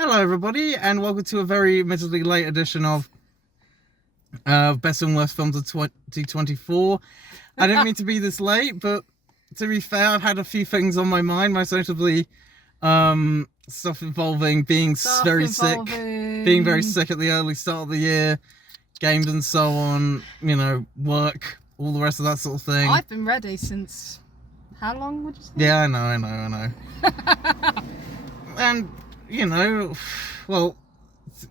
Hello, everybody, and welcome to a very admittedly late edition of Best and Worst Films of 2024. I didn't mean to be this late, but to be fair, I've had a few things on my mind, most notably stuff involving being very sick at the early start of the year, games and so on, you know, work, all the rest of that sort of thing. I've been ready since... How long would you say? Yeah, I know. And... you know, well,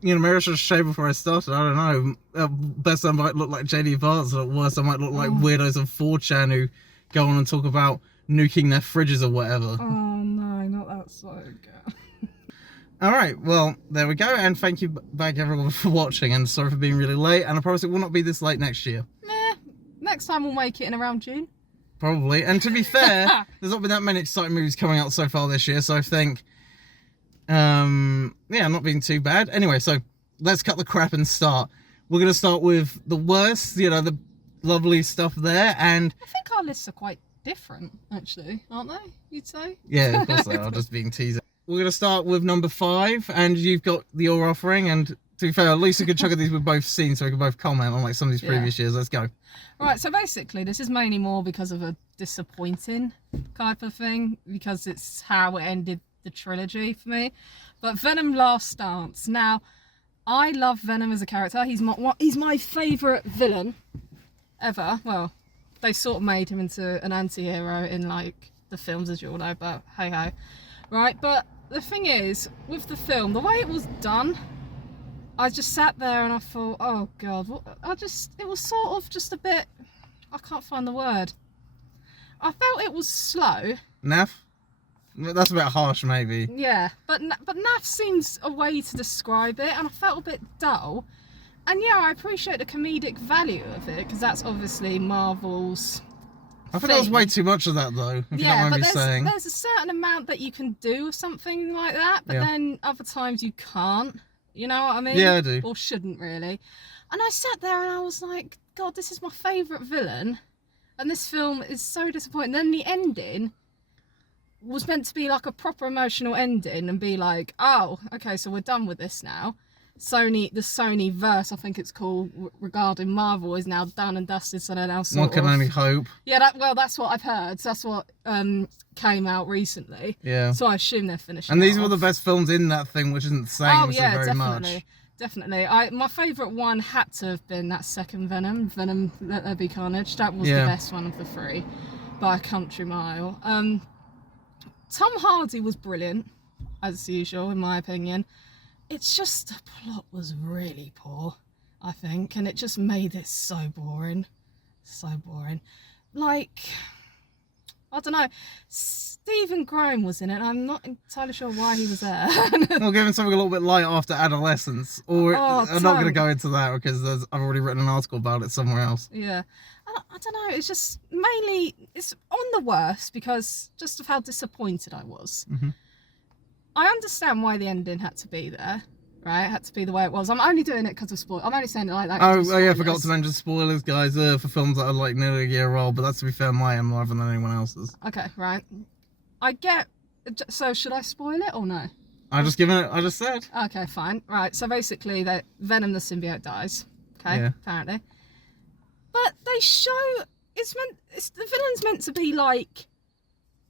you know, maybe I should have shaved before I started. I don't know. At best, I might look like JD Vance, or at worst, I might look like weirdos of 4chan who go on and talk about nuking their fridges or whatever. Oh no, not that slow girl. Alright, well, there we go, and thank you back everyone for watching, and sorry for being really late, and I promise it will not be this late next year. Next time we'll make it in around June. Probably, and to be fair, there's not been that many exciting movies coming out so far this year, so I think... yeah, not being too bad. Anyway, so let's cut the crap and start. We're going to start with the worst, you know, the lovely stuff there, and... I think our lists are quite different, actually, aren't they, you'd say? Yeah, of course they are, just being teased. We're going to start with number 5, and you've got your offering, and to be fair, at least a good chunk of these we've both seen, so we can both comment on like some of these previous years. Let's go. Right, so basically, this is mainly more because of a disappointing type of thing, because it's how it ended the trilogy for me. But Venom Last Dance. Now, I love Venom as a character. He's my favourite villain ever. Well, they sort of made him into an anti-hero in like the films, as you all know, but hey ho. Right, but the thing is, with the film, the way it was done, I just sat there and I thought, oh god, it was sort of just a bit, I can't find the word. I felt it was slow. Naff? That's a bit harsh, maybe. Yeah, but naff seems a way to describe it, and I felt a bit dull. And yeah, I appreciate the comedic value of it, because that's obviously Marvel's I think that was way too much of that, though, if you don't mind me saying. There's a certain amount that you can do with something like that, but then other times you can't. You know what I mean? Yeah, I do. Or shouldn't, really. And I sat there and I was like, God, this is my favourite villain, and this film is so disappointing. Then the ending was meant to be like a proper emotional ending and be like, oh, okay, so we're done with this now. The Sony verse, I think it's called, regarding Marvel is now done and dusted, so they're now sort of... One can only hope. Yeah, that's what I've heard. So that's what came out recently. Yeah. So I assume they're finishing. And these were the best films in that thing, which isn't saying very much. Definitely. My favourite one had to have been that second Venom, Let There Be Carnage. That was the best one of the three, by a country mile. Tom Hardy was brilliant, as usual, in my opinion. It's just the plot was really poor, I think, and it just made it so boring. So boring. Like, I don't know, Stephen Graham was in it, and I'm not entirely sure why he was there. Well, give him something a little bit light after adolescence. Or I'm not going to go into that because I've already written an article about it somewhere else. Yeah. I don't know, it's just mainly, it's on the worst because just of how disappointed I was. Mm-hmm. I understand why the ending had to be there, right? It had to be the way it was. I'm only doing it because of spoilers. I'm only saying it like that. Oh yeah, I forgot to mention spoilers, guys, for films that are like nearly a year old, but that's to be fair, my end rather than anyone else's. Okay, right. So should I spoil it or no? I just said. Okay, fine. Right, so basically Venom the symbiote dies. Okay, apparently. But they show, the villain's meant to be like,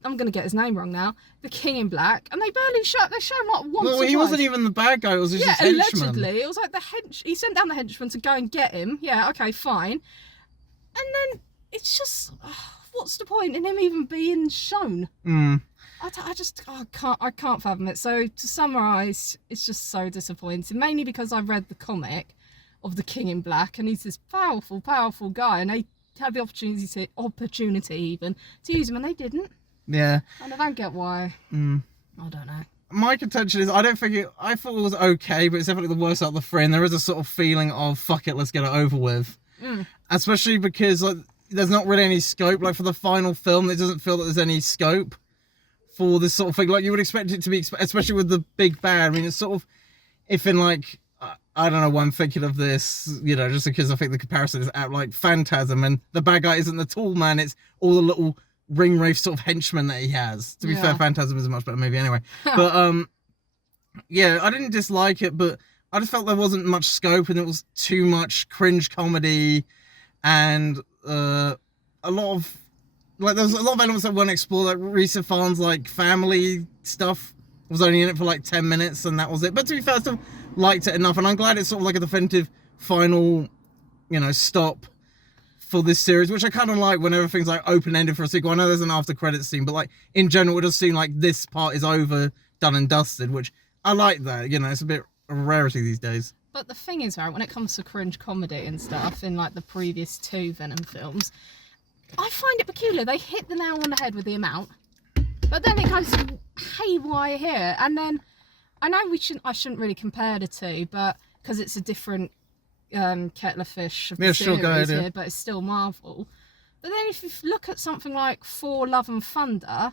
I'm going to get his name wrong now, the King in Black, and they show him like once Well, he wasn't even the bad guy, it was just his henchman. Allegedly, it was like he sent down the henchman to go and get him, yeah, okay, fine. And then, it's just, what's the point in him even being shown? I can't fathom it. So, to summarise, it's just so disappointing, mainly because I read the comic of the King in Black, and he's this powerful, powerful guy, and they had the opportunity even to use him, and they didn't. Yeah. And I don't get why. I don't know. My contention is, I thought it was okay, but it's definitely the worst out of the three, and there is a sort of feeling of, fuck it, let's get it over with. Especially because like, there's not really any scope, like for the final film, it doesn't feel that there's any scope for this sort of thing. Like you would expect it to be, especially with the big bad. I mean, it's sort of, if in like, I don't know why I'm thinking of this, you know, just because I think the comparison is at like Phantasm, and the bad guy isn't the tall man, it's all the little ring wraith sort of henchmen that he has. To be fair, Phantasm is a much better movie anyway. But Yeah, I didn't dislike it, but I just felt there wasn't much scope and it was too much cringe comedy and a lot of like there was a lot of elements that weren't explored. Like Risa Farn's like family stuff was only in it for like 10 minutes and that was it. But to be fair, I still liked it enough, and I'm glad it's sort of like a definitive final, stop for this series, which I kind of like when everything's like open-ended for a sequel. I know there's an after-credits scene, but like in general, it does seem like this part is over, done and dusted, which I like that. It's a bit of a rarity these days. But the thing is, right, when it comes to cringe comedy and stuff in like the previous 2 Venom films, I find it peculiar. They hit the nail on the head with the amount, but then it goes haywire here. And then I know I shouldn't really compare the two, but because it's a different kettle of fish of the series go ahead, here, but it's still Marvel. But then if you look at something like Thor: Love and Thunder,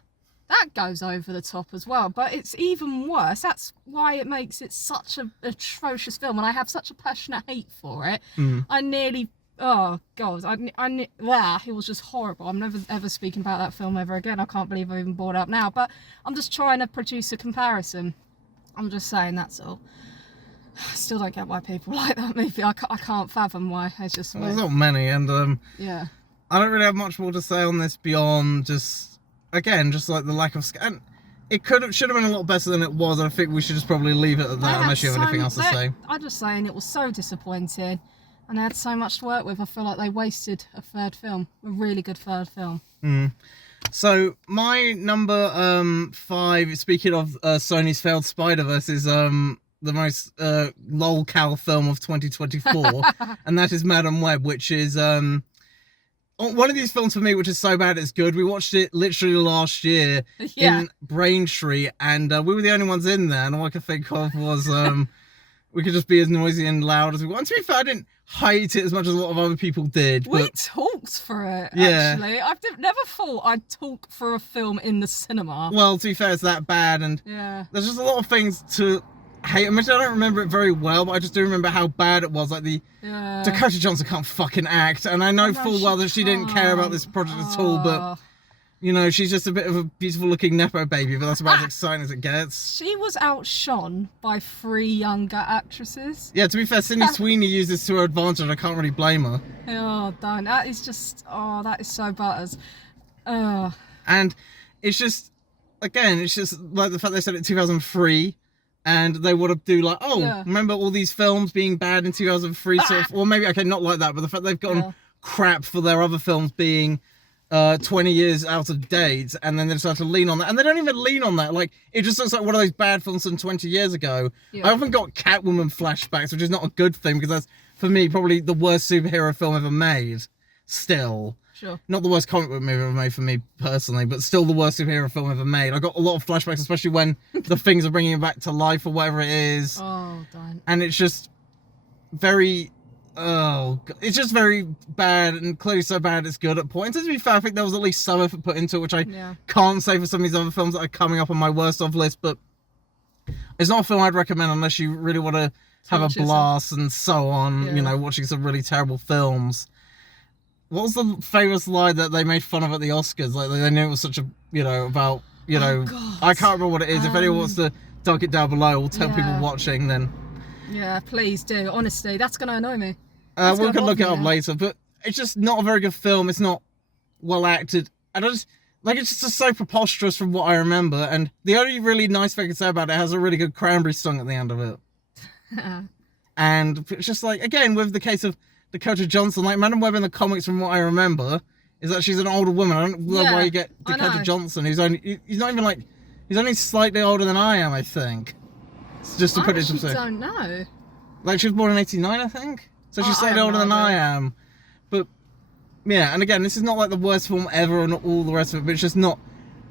that goes over the top as well, but it's even worse. That's why it makes it such an atrocious film, and I have such a passionate hate for it. I nearly, oh god, it was just horrible. I'm never ever speaking about that film ever again. I can't believe I even brought it up now, but I'm just trying to produce a comparison. I'm just saying, that's all. I still don't get why people like that movie. I can't fathom why. It's just there's not many, and yeah, I don't really have much more to say on this beyond just like the lack of and it should have been a lot better than it was, and I think we should just probably leave it at that unless you have anything else to say. I'm just saying it was so disappointing, and they had so much to work with. I feel like they wasted a really good third film. So my number 5, speaking of Sony's failed Spider-Verse, is the most lolcow film of 2024, and that is Madam Web, which is one of these films for me which is so bad it's good. We watched it literally last year in Braintree, and we were the only ones in there, and all I could think of was we could just be as noisy and loud as we want. And to be fair, I didn't hate it as much as a lot of other people did. We talked for it, actually. I've never thought I'd talk for a film in the cinema. Well, to be fair, it's that bad, and there's just a lot of things to hate. I mean, I don't remember it very well, but I just do remember how bad it was. Like Dakota Johnson can't fucking act, and I know full well that she didn't care about this project at all, but she's just a bit of a beautiful looking Nepo baby, but that's about as exciting as it gets. She was outshone by 3 younger actresses. Yeah, to be fair, Sydney Sweeney used this to her advantage, and I can't really blame her. Oh, don't. That is just, that is so butters. And it's just, again, it's just like the fact they said it in 2003, and they would have do like, remember all these films being bad in 2003, sort of, or maybe, okay, not like that, but the fact they've gotten crap for their other films being 20 years out of date, and then they decide to lean on that, and they don't even lean on that. Like, it just looks like one of those bad films from 20 years ago. I often got Catwoman flashbacks, which is not a good thing, because that's, for me, probably the worst superhero film ever made. Still. Sure. Not the worst comic book movie ever made for me personally, but still the worst superhero film ever made. I got a lot of flashbacks, especially when the things are bringing it back to life or whatever it is. Oh, darn. And it's just very... it's just very bad, and clearly so bad it's good at points. And to be fair, I think there was at least some effort put into it, which I can't say for some of these other films that are coming up on my worst of list, but it's not a film I'd recommend unless you really want to have a blast and so on, watching some really terrible films. What was the famous line that they made fun of at the Oscars? Like, they knew it was such a, about, I can't remember what it is. If anyone wants to dunk it down below or tell people watching, then... Yeah, please do. Honestly, that's going to annoy me. We can look it up later, but it's just not a very good film. It's not well acted. And it's just so preposterous from what I remember. And the only really nice thing I can say about it has a really good Cranberry song at the end of it. And it's just like, again, with the case of Dakota Johnson, like Madam Web in the comics, from what I remember, is that she's an older woman. I don't know why you get Dakota Johnson, who's only, he's not even like, he's only slightly older than I am, I think. Just to put it I don't know. Like, she was born in 89, I think. So she's slightly older than I am. But, yeah, and again, this is not like the worst film ever and all the rest of it, but it's just not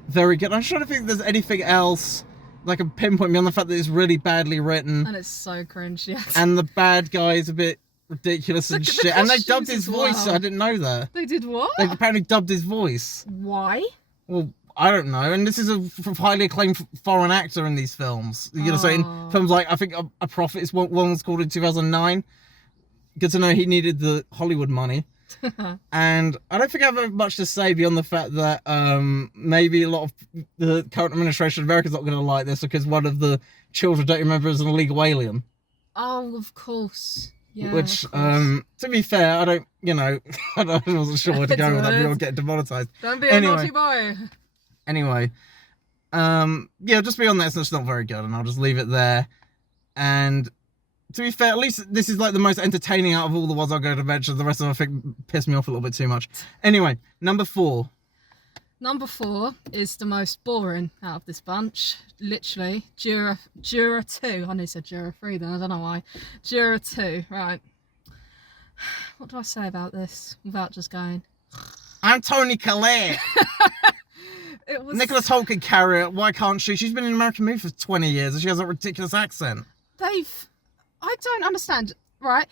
very good. I'm trying to think if there's anything else like a pinpoint beyond the fact that it's really badly written. And it's so cringe, yes. And the bad guy is a bit ridiculous and shit. And they dubbed his voice. I didn't know that. They did what? They apparently dubbed his voice. Why? Well, I don't know. And this is a highly acclaimed foreign actor in these films. So in films like, I think A Prophet is one was called in 2009. Good to know he needed the Hollywood money. And I don't think I have much to say beyond the fact that maybe a lot of the current administration of America is not going to like this because one of the children, don't you remember, is an illegal alien. Oh, of course. Yeah, which, to be fair, I don't, I wasn't sure where to go with that. We all get demonetized. Don't be a naughty boy. Anyway, just beyond that, it's just not very good, and I'll just leave it there. And to be fair, at least this is like the most entertaining out of all the ones I'm going to mention. The rest of them, I think, pissed me off a little bit too much. Anyway, number 4. Number 4 is the most boring out of this bunch. Literally, Juror 2. I know you said Juror 3 then, I don't know why. Juror 2, right. What do I say about this without just going? I'm Toni Collette. It was... Nicholas Hoult can carry it. Why can't she? She's been in American movies for 20 years and she has a ridiculous accent. I don't understand, right?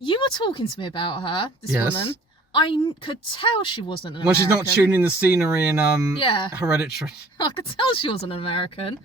You were talking to me about her, this woman. I could tell she wasn't an American. Well, she's not tuning the scenery in Hereditary. I could tell she wasn't an American.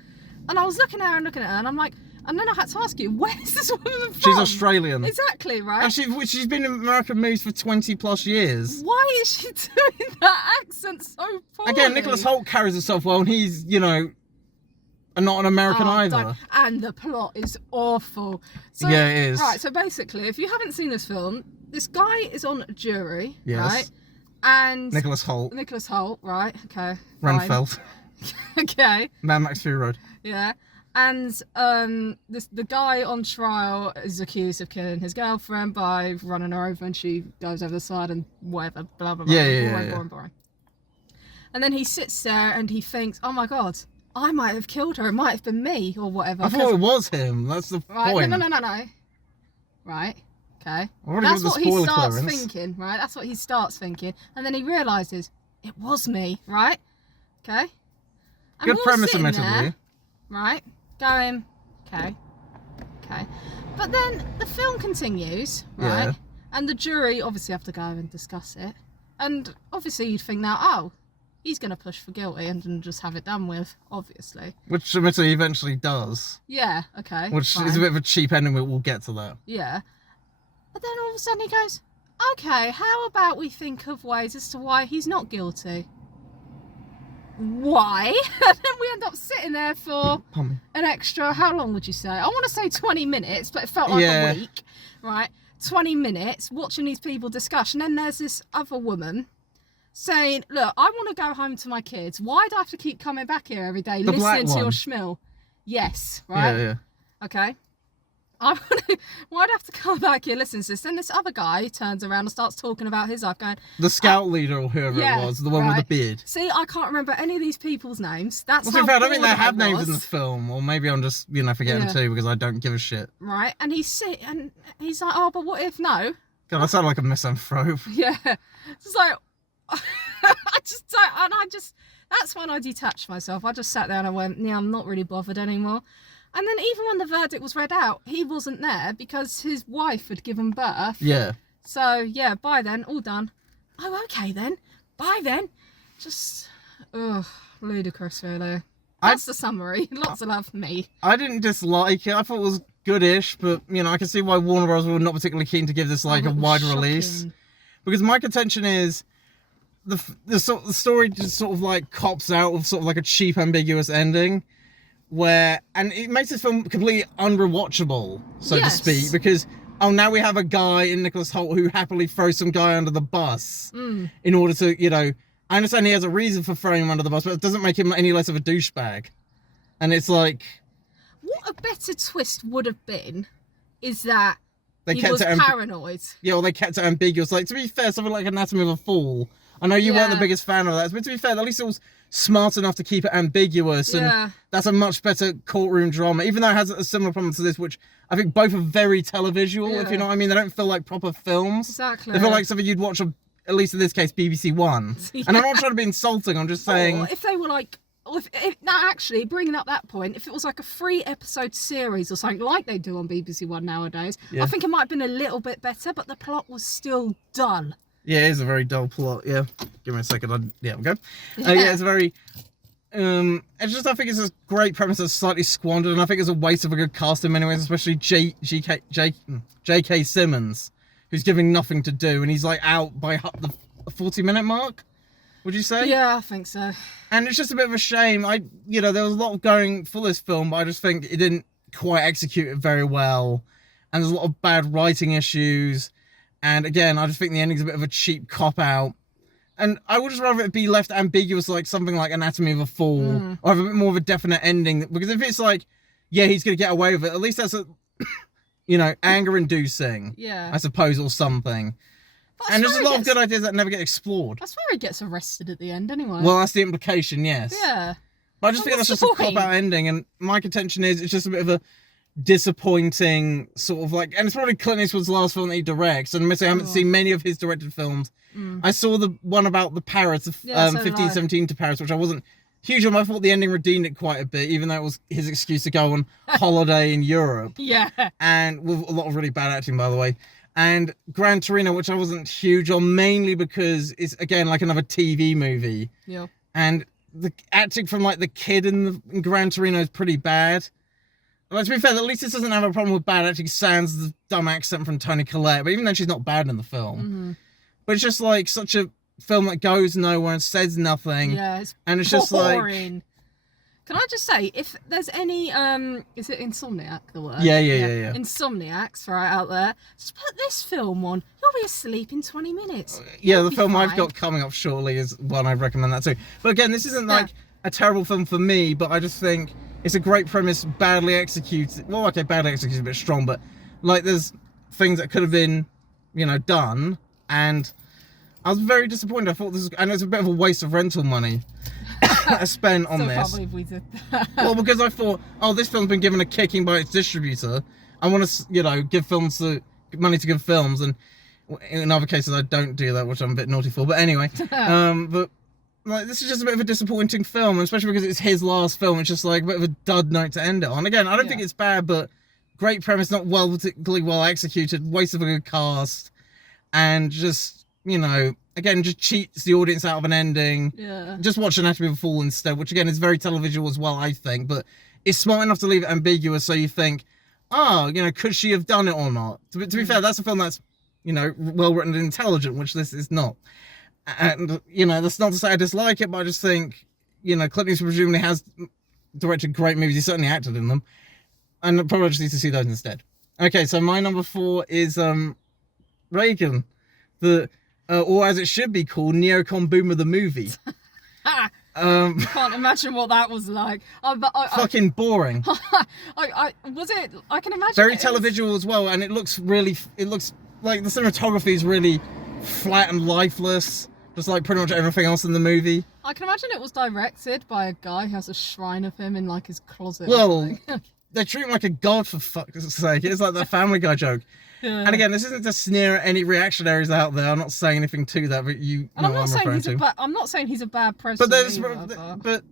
And I was looking at her, and I'm like, and then I had to ask you, where is this woman from? She's Australian. Exactly, right? And she's been in American movies for 20 plus years. Why is she doing that accent so poorly? Again, Nicholas Hoult carries himself well, and he's, not an American either. And the plot is awful. So, yeah, it is. Right, so basically, if you haven't seen this film, this guy is on a jury, right? And Nicholas Hoult, right? Okay. Renfeld. Okay. Mad Max Fury Road. Yeah. And the guy on trial is accused of killing his girlfriend by running her over, and she goes over the side and whatever, blah blah blah. Boring. And then he sits there and he thinks, oh my god, I might have killed her. It might have been me or whatever. I thought it was him. That's the point. No. Right. Okay. That's what he starts thinking, right? That's what he starts thinking. And then he realises, it was me, right? Okay. And good premise, admittedly. Right? Going, okay. But then the film continues, right? Yeah. And the jury obviously have to go and discuss it. And obviously you'd think now, oh, he's going to push for guilty and just have it done with, obviously. Which admittedly he eventually does. Yeah, okay. Which is a bit of a cheap ending, but we'll get to that. Yeah. But then all of a sudden he goes, okay, how about we think of ways as to why he's not guilty? Why? And then we end up sitting there for an extra, how long would you say? I want to say 20 minutes, but it felt like a week, right? 20 minutes watching these people discuss. And then there's this other woman saying, look, I want to go home to my kids. Why do I have to keep coming back here every day listening to your schmill? Yes, right? Yeah. Okay. Why'd I have to come back here listening to this? Then this other guy turns around and starts talking about his life, going... The scout leader or whoever it was, the one with the beard. See, I can't remember any of these people's names. That's well, I don't think they have names in the film, or maybe I'm just, forgetting too, because I don't give a shit. Right, and he's like, oh, but what if no? God, I sound like a misanthrope. Yeah. It's like... that's when I detached myself. I just sat there and I went, yeah, I'm not really bothered anymore. And then even when the verdict was read out, he wasn't there because his wife had given birth. Yeah. So, yeah, bye then, all done. Oh, okay then. Bye then. Just, ludicrous really. That's the summary. Lots of love for me. I didn't dislike it. I thought it was goodish, but, I can see why Warner Bros. Were not particularly keen to give this, a wide release. Because my contention is, the story just sort of, cops out with sort of, a cheap, ambiguous ending. And it makes this film completely unrewatchable, so to speak, because, now we have a guy in Nicholas Hoult who happily throws some guy under the bus in order to, I understand he has a reason for throwing him under the bus, but it doesn't make him any less of a douchebag. And it's like... What a better twist would have been is that he was paranoid. Yeah, well, they kept it ambiguous. To be fair, something like Anatomy of a Fall, I know you weren't the biggest fan of that, but to be fair, at least it was smart enough to keep it ambiguous, and that's a much better courtroom drama, even though it has a similar problem to this, which I think both are very televisual, if you know what I mean. They don't feel like proper films. Exactly. They feel like something you'd watch on, at least in this case, BBC One. Yeah. And I'm not trying to be insulting, I'm just saying... Or if they were actually, bringing up that point, if it was a 3-episode series or something like they do on BBC One nowadays, I think it might have been a little bit better, but the plot was still dull. Yeah, it is a very dull plot, yeah. Give me a second, yeah, we'll go. It's very... I think it's a great premise that's slightly squandered, and I think it's a waste of a good cast in many ways, especially J.K. Simmons, who's given nothing to do, and he's like out by the 40-minute mark. Would you say? Yeah, I think so. And it's just a bit of a shame. There was a lot going for this film, but I just think it didn't quite execute it very well. And there's a lot of bad writing issues. And again, I just think the ending's a bit of a cheap cop-out. And I would just rather it be left ambiguous, like something like Anatomy of a Fall, or have a bit more of a definite ending. Because if it's like, yeah, he's going to get away with it, at least that's anger-inducing, I suppose, or something. And there's a lot of good ideas that never get explored. That's where he gets arrested at the end, anyway. Well, that's the implication, yes. Yeah. But I just think that's just a cop-out ending, and my contention is it's just a bit of a disappointing sort of like, and it's probably Clint Eastwood's last film that he directs, and admittedly I haven't seen many of his directed films. I saw the one about the Paris, 1517 to Paris, which I wasn't huge on. I thought the ending redeemed it quite a bit, even though it was his excuse to go on holiday in Europe. Yeah. And with a lot of really bad acting, by the way. And Gran Torino, which I wasn't huge on, mainly because it's, again, like another TV movie. Yeah. And the acting from, like, the kid in Gran Torino is pretty bad. But to be fair, at least this doesn't have a problem with bad acting, sans the dumb accent from Toni Collette. But even though she's not bad in the film. But it's just, like, such a film that goes nowhere and says nothing. Yeah, it's and it's just boring. Can I just say, if there's any, is it Insomniac, the word? Yeah. Insomniacs right out there, just put this film on. You'll be asleep in 20 minutes. Yeah, the film I've got coming up shortly is one I'd recommend that too. But again, this isn't like a terrible film for me, but I just think it's a great premise, badly executed. Well, okay, badly executed, a bit strong, but like there's things that could have been, done, and I was very disappointed. I thought this was, and it's a bit of a waste of rental money. Spent on this. Can't believe we did that. Well, because I thought, this film's been given a kicking by its distributor. I want to, give money to good films, and in other cases I don't do that, which I'm a bit naughty for. But anyway, but like this is just a bit of a disappointing film, especially because it's his last film. It's just like a bit of a dud note to end it on. Again, I don't think it's bad, but great premise, not particularly well executed, waste of a good cast, and just again, just cheats the audience out of an ending. Yeah. Just watch Anatomy of a Fall instead, which again is very televisual as well, I think, but it's smart enough to leave it ambiguous so you think, could she have done it or not? To be fair, that's a film that's, well written and intelligent, which this is not. And, that's not to say I dislike it, but I just think, Clint Eastwood presumably has directed great movies. He certainly acted in them. And probably just need to see those instead. Okay, so my number 4 is Reagan. Or as it should be called, Neocon Boomer the movie. Can't imagine what that was like. Fucking boring. I can imagine. Very televisual as well, and it looks like the cinematography is really flat and lifeless, just like pretty much everything else in the movie. I can imagine it was directed by a guy who has a shrine of him in like his closet. Well, they treat him like a god, for fuck's sake. It's like that Family Guy joke. Yeah. And again, this isn't to sneer at any reactionaries out there. I'm not saying anything to that, but you know what I'm referring to. I'm not saying he's a bad president. But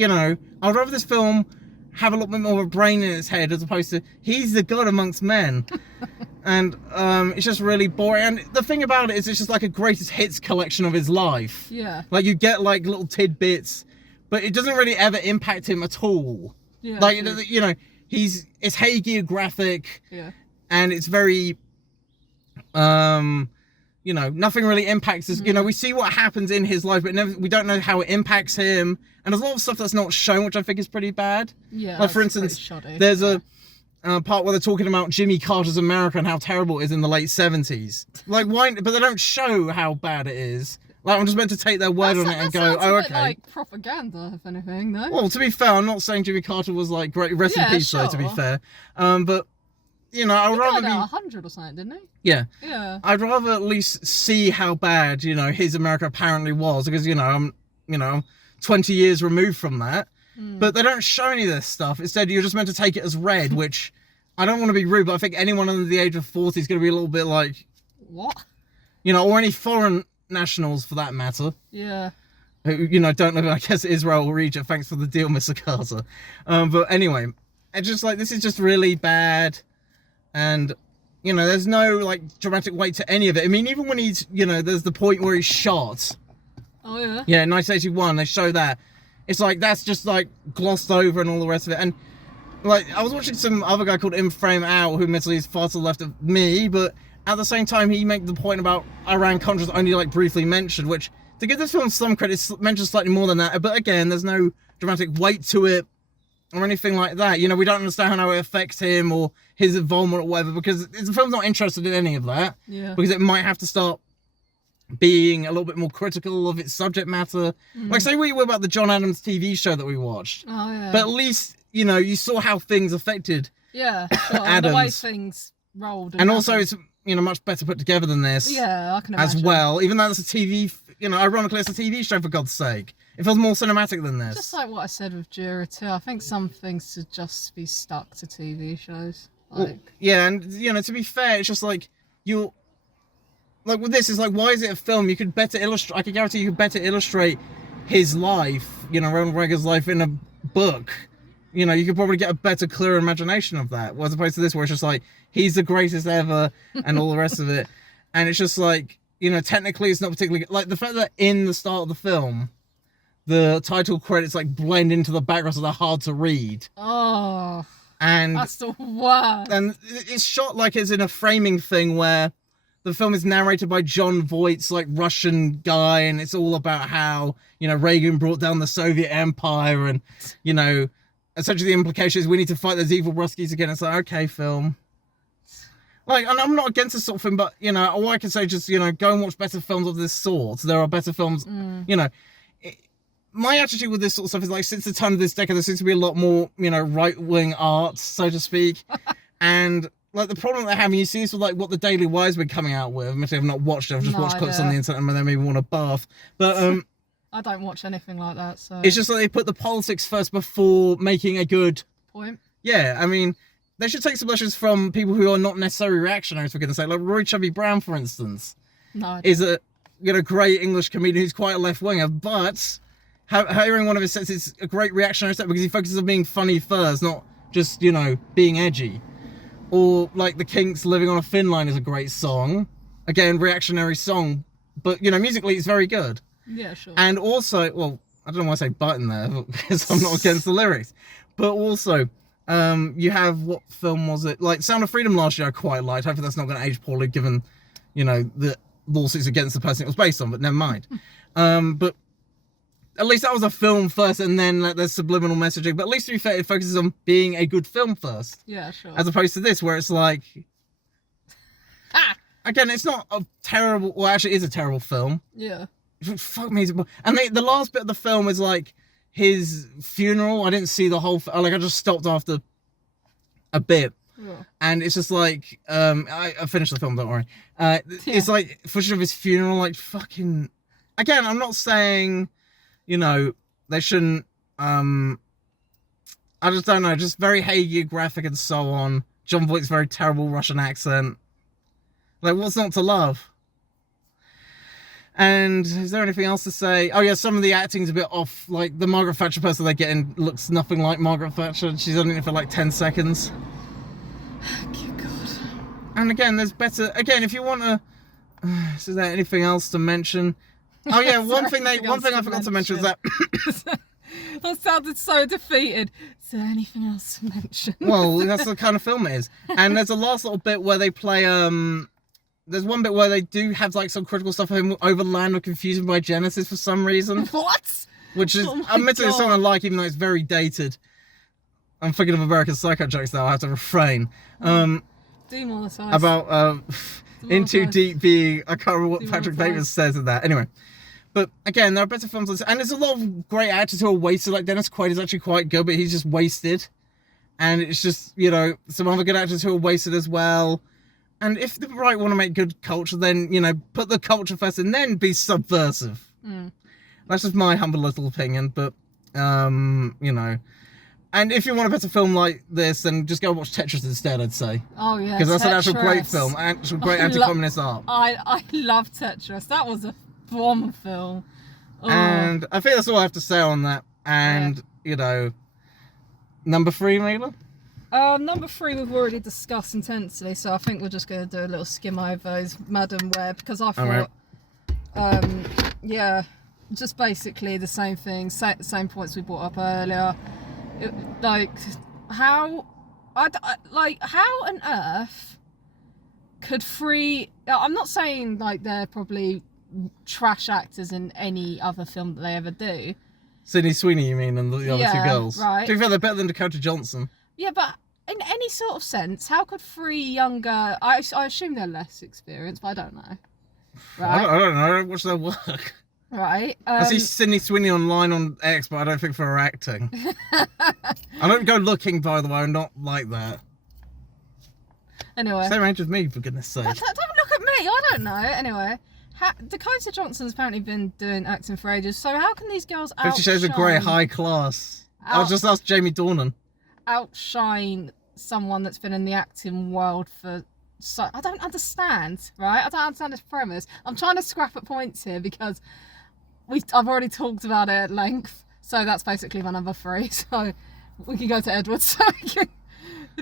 I'd rather this film have a little bit more of a brain in its head as opposed to he's the god amongst men. And it's just really boring. And the thing about it is it's just like a greatest hits collection of his life. Yeah. Like you get like little tidbits, but it doesn't really ever impact him at all. Yeah. Like, it's hagiographic. Yeah. And it's very, nothing really impacts us. We see what happens in his life, but we don't know how it impacts him. And there's a lot of stuff that's not shown, which I think is pretty bad. Yeah. Like, for instance, there's a part where they're talking about Jimmy Carter's America and how terrible it is in the late 70s. Like, why? But they don't show how bad it is. Like, I'm just meant to take their word on it and go, okay. Like propaganda, if anything, though. Well, to be fair, I'm not saying Jimmy Carter was like great. Rest in peace, though, to be fair. But. I'd rather be 100 or something, didn't he? Yeah. Yeah. I'd rather at least see how bad, his America apparently was, because, I'm 20 years removed from that. But they don't show any of this stuff. Instead, you're just meant to take it as read, which I don't want to be rude, but I think anyone under the age of 40 is going to be a little bit like, what? Or any foreign nationals for that matter. Yeah. Who, don't live in, I guess, Israel or Egypt. Thanks for the deal, Mr. Carter. But anyway, it's just like, this is just really bad. And, there's no, like, dramatic weight to any of it. I mean, even when he's, there's the point where he's shot. Oh, yeah? Yeah, 1981, they show that. It's like, that's just, like, glossed over and all the rest of it. And, like, I was watching some other guy called In Frame Out, who admittedly is far to the left of me, at the same time, he made the point about Iran-Contras only like briefly mentioned, which to give this film some credit, it's mentioned slightly more than that. But again, there's no dramatic weight to it or anything like that. You know, we don't understand how it affects him or his involvement or whatever, because the film's not interested in any of that. Yeah. Because it might have to start being a little bit more critical of its subject matter. Like, say we were about the John Adams TV show that we watched. Oh, yeah. But at least, you know, you saw how things affected Yeah, sure. Adams. The way things rolled. And also, it's, you know, much better put together than this. Yeah, I can imagine. As well, even though it's a TV, you know, ironically, it's a TV show, for God's sake. It feels more cinematic than this. Just like what I said with Juror too. I think some things should just be stuck to TV shows. Like... Well, yeah, and, you know, to be fair, it's just like, you're... Like, with this, it's like, why is it a film? You could better illustrate... I can guarantee you could better illustrate his life, you know, Ronald Reagan's life in a book. You know, you could probably get a better, clearer imagination of that. As opposed to this, where it's just like, he's the greatest ever, and all the rest of it. And it's just like, you know, technically it's not particularly... Like, the fact that in the start of the film, the title credits, like, blend into the background so they're hard to read. Oh... And that's the worst. And it's shot like it's in a framing thing where the film is narrated by John Voight's like Russian guy, and it's all about how, you know, Reagan brought down the Soviet Empire, and, you know, essentially the implication is we need to fight those evil Ruskies again. It's like, okay, film. Like, and I'm not against this sort of thing, but, you know, all I can say is just, you know, go and watch better films of this sort. There are better films, you know. My attitude with this sort of stuff is like, since the turn of this decade, there seems to be a lot more, you know, right-wing art, so to speak. And, like, the problem they're having, you see this with, like, what the Daily Wire's been coming out with. Admittedly, I've not watched it. I've just watched clips on the internet and then maybe want a bath. But, I don't watch anything like that, so... It's just that they put the politics first before making a good... point. Yeah, I mean, they should take suggestions from people who are not necessarily reactionaries, for goodness sake. Like, Roy Chubby Brown, for instance, is a, you know, great English comedian who's quite a left-winger, but... Hearing one of his sets is a great reactionary set because he focuses on being funny first, not just, you know, being edgy. Or, like, The Kinks' Living on a Thin Line is a great song. Again, reactionary song. But, you know, musically it's very good. Yeah, sure. And also, well, I don't know why I say but in there, because I'm not against the lyrics. But also, you have, what film was it? Like, Sound of Freedom last year I quite liked. Hopefully that's not going to age poorly given, you know, the lawsuits against the person it was based on, but never mind. But... At least that was a film first, and then like, there's subliminal messaging. But at least, to be fair, it focuses on being a good film first. Yeah, sure. As opposed to this, where it's like... Again, it's not a terrible... Well, actually, it is a terrible film. Yeah. Fuck me. And the last bit of the film is like his funeral. I didn't see the whole... Like, I just stopped after a bit. Yeah. And it's just like... I finished the film, don't worry. It's like footage of his funeral, like fucking... Again, I'm not saying... You know, they shouldn't, I just don't know, just very hagiographic and so on. John Voight's very terrible Russian accent. Like, what's not to love? And is there anything else to say? Oh yeah, some of the acting's a bit off. Like, the Margaret Thatcher person they're getting looks nothing like Margaret Thatcher. She's only in it for like 10 seconds. Good God. And again, there's better, again, if you want to, is there anything else to mention? Oh yeah, one thing I forgot to mention is that... That sounded so defeated. Is there anything else to mention? Well, that's the kind of film it is. And there's a last little bit where they play, there's one bit where they do have like some critical stuff over Land of Confusion by Genesis for some reason. What? Which is, admittedly, it's something I like, even though it's very dated. I'm thinking of American Psycho jokes now, I have to refrain. Demonetized. About, In Too Deep being, I can't remember what Patrick Bateman says in that. Anyway. But again, there are better films, and there's a lot of great actors who are wasted. Like Dennis Quaid is actually quite good, but he's just wasted. And it's just, you know, some other good actors who are wasted as well. And if the right want to make good culture, then, you know, put the culture first and then be subversive. That's just my humble little opinion, but, you know. And if you want a better film like this, then just go watch Tetris instead, I'd say. Oh, yeah, because that's an actual great film, actual great anti-communist art. I love Tetris. That was a bomb film. Oh. And I think that's all I have to say on that. And, you know, number 3, Mila? Number 3 we've already discussed intensely, so I think we're just going to do a little skim over is Madam Web, because I thought, yeah, just basically the same thing, same points we brought up earlier. Like, how on earth could three... I'm not saying, like, they're probably trash actors in any other film that they ever do. Sydney Sweeney, you mean, and the other two girls? Right. To be fair, they're better than Dakota Johnson. Yeah, but in any sort of sense, how could three younger... I assume they're less experienced, but I don't know. Right? I don't know. I don't watch their work. Right. I see Sydney Sweeney online on X, but I don't think for her acting. I don't go looking, by the way. I'm not like that. Anyway. Same age as me, for goodness sake. Don't look at me. I don't know. Anyway. Dakota Johnson's apparently been doing acting for ages, so how can these girls 50 Shades of Grey, high class. I'll just ask Jamie Dornan. Outshine someone that's been in the acting world for... So I don't understand, right? I don't understand this premise. I'm trying to scrap at points here because I've already talked about it at length. So that's basically my number 3. So we can go to Edward. So if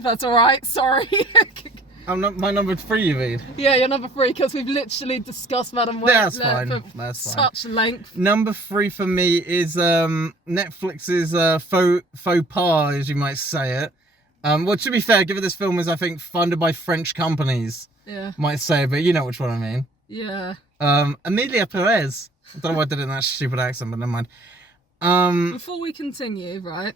that's all right. Sorry. My number 3, you mean? Yeah, you're number 3 because we've literally discussed Madam Web. That's fine. That's fine. Such length. Number 3 for me is Netflix's faux pas, as you might say it. Well, to be fair, given this film is, I think, funded by French companies, might say, but you know which one I mean. Yeah. Amelia Perez. I don't know why I did it in that stupid accent, but never mind. Before we continue, right,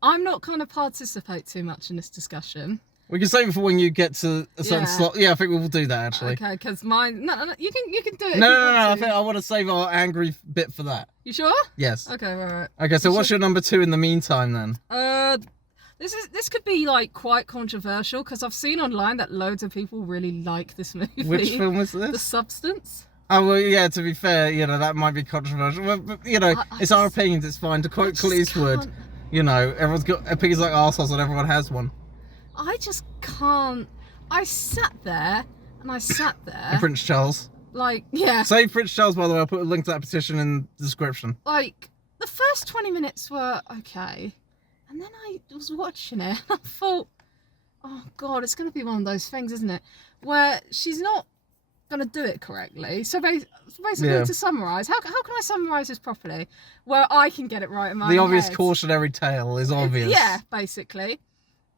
I'm not going to participate too much in this discussion. We can save it for when you get to a certain slot. Yeah, I think we'll do that, actually. Okay, because mine... No, you can do it. No, I think I want to save our angry bit for that. You sure? Yes. Okay, right. Okay, so what's your number 2 in the meantime, then? This could be like quite controversial because I've seen online that loads of people really like this movie. Which film is this? The Substance. Oh well, yeah. To be fair, you know that might be controversial, but you know it's our opinions. It's fine. To quote Clint Eastwood, you know everyone's got opinions like arseholes and everyone has one. I just can't. I sat there. And Prince Charles. Like, yeah. Save Prince Charles, by the way. I'll put a link to that petition in the description. Like the first 20 minutes were okay. And then I was watching it and I thought, oh God, it's going to be one of those things, isn't it? Where she's not going to do it correctly. So basically, to summarise, how can I summarise this properly? Where I can get it right in my The obvious head? cautionary tale is obvious. Yeah, basically.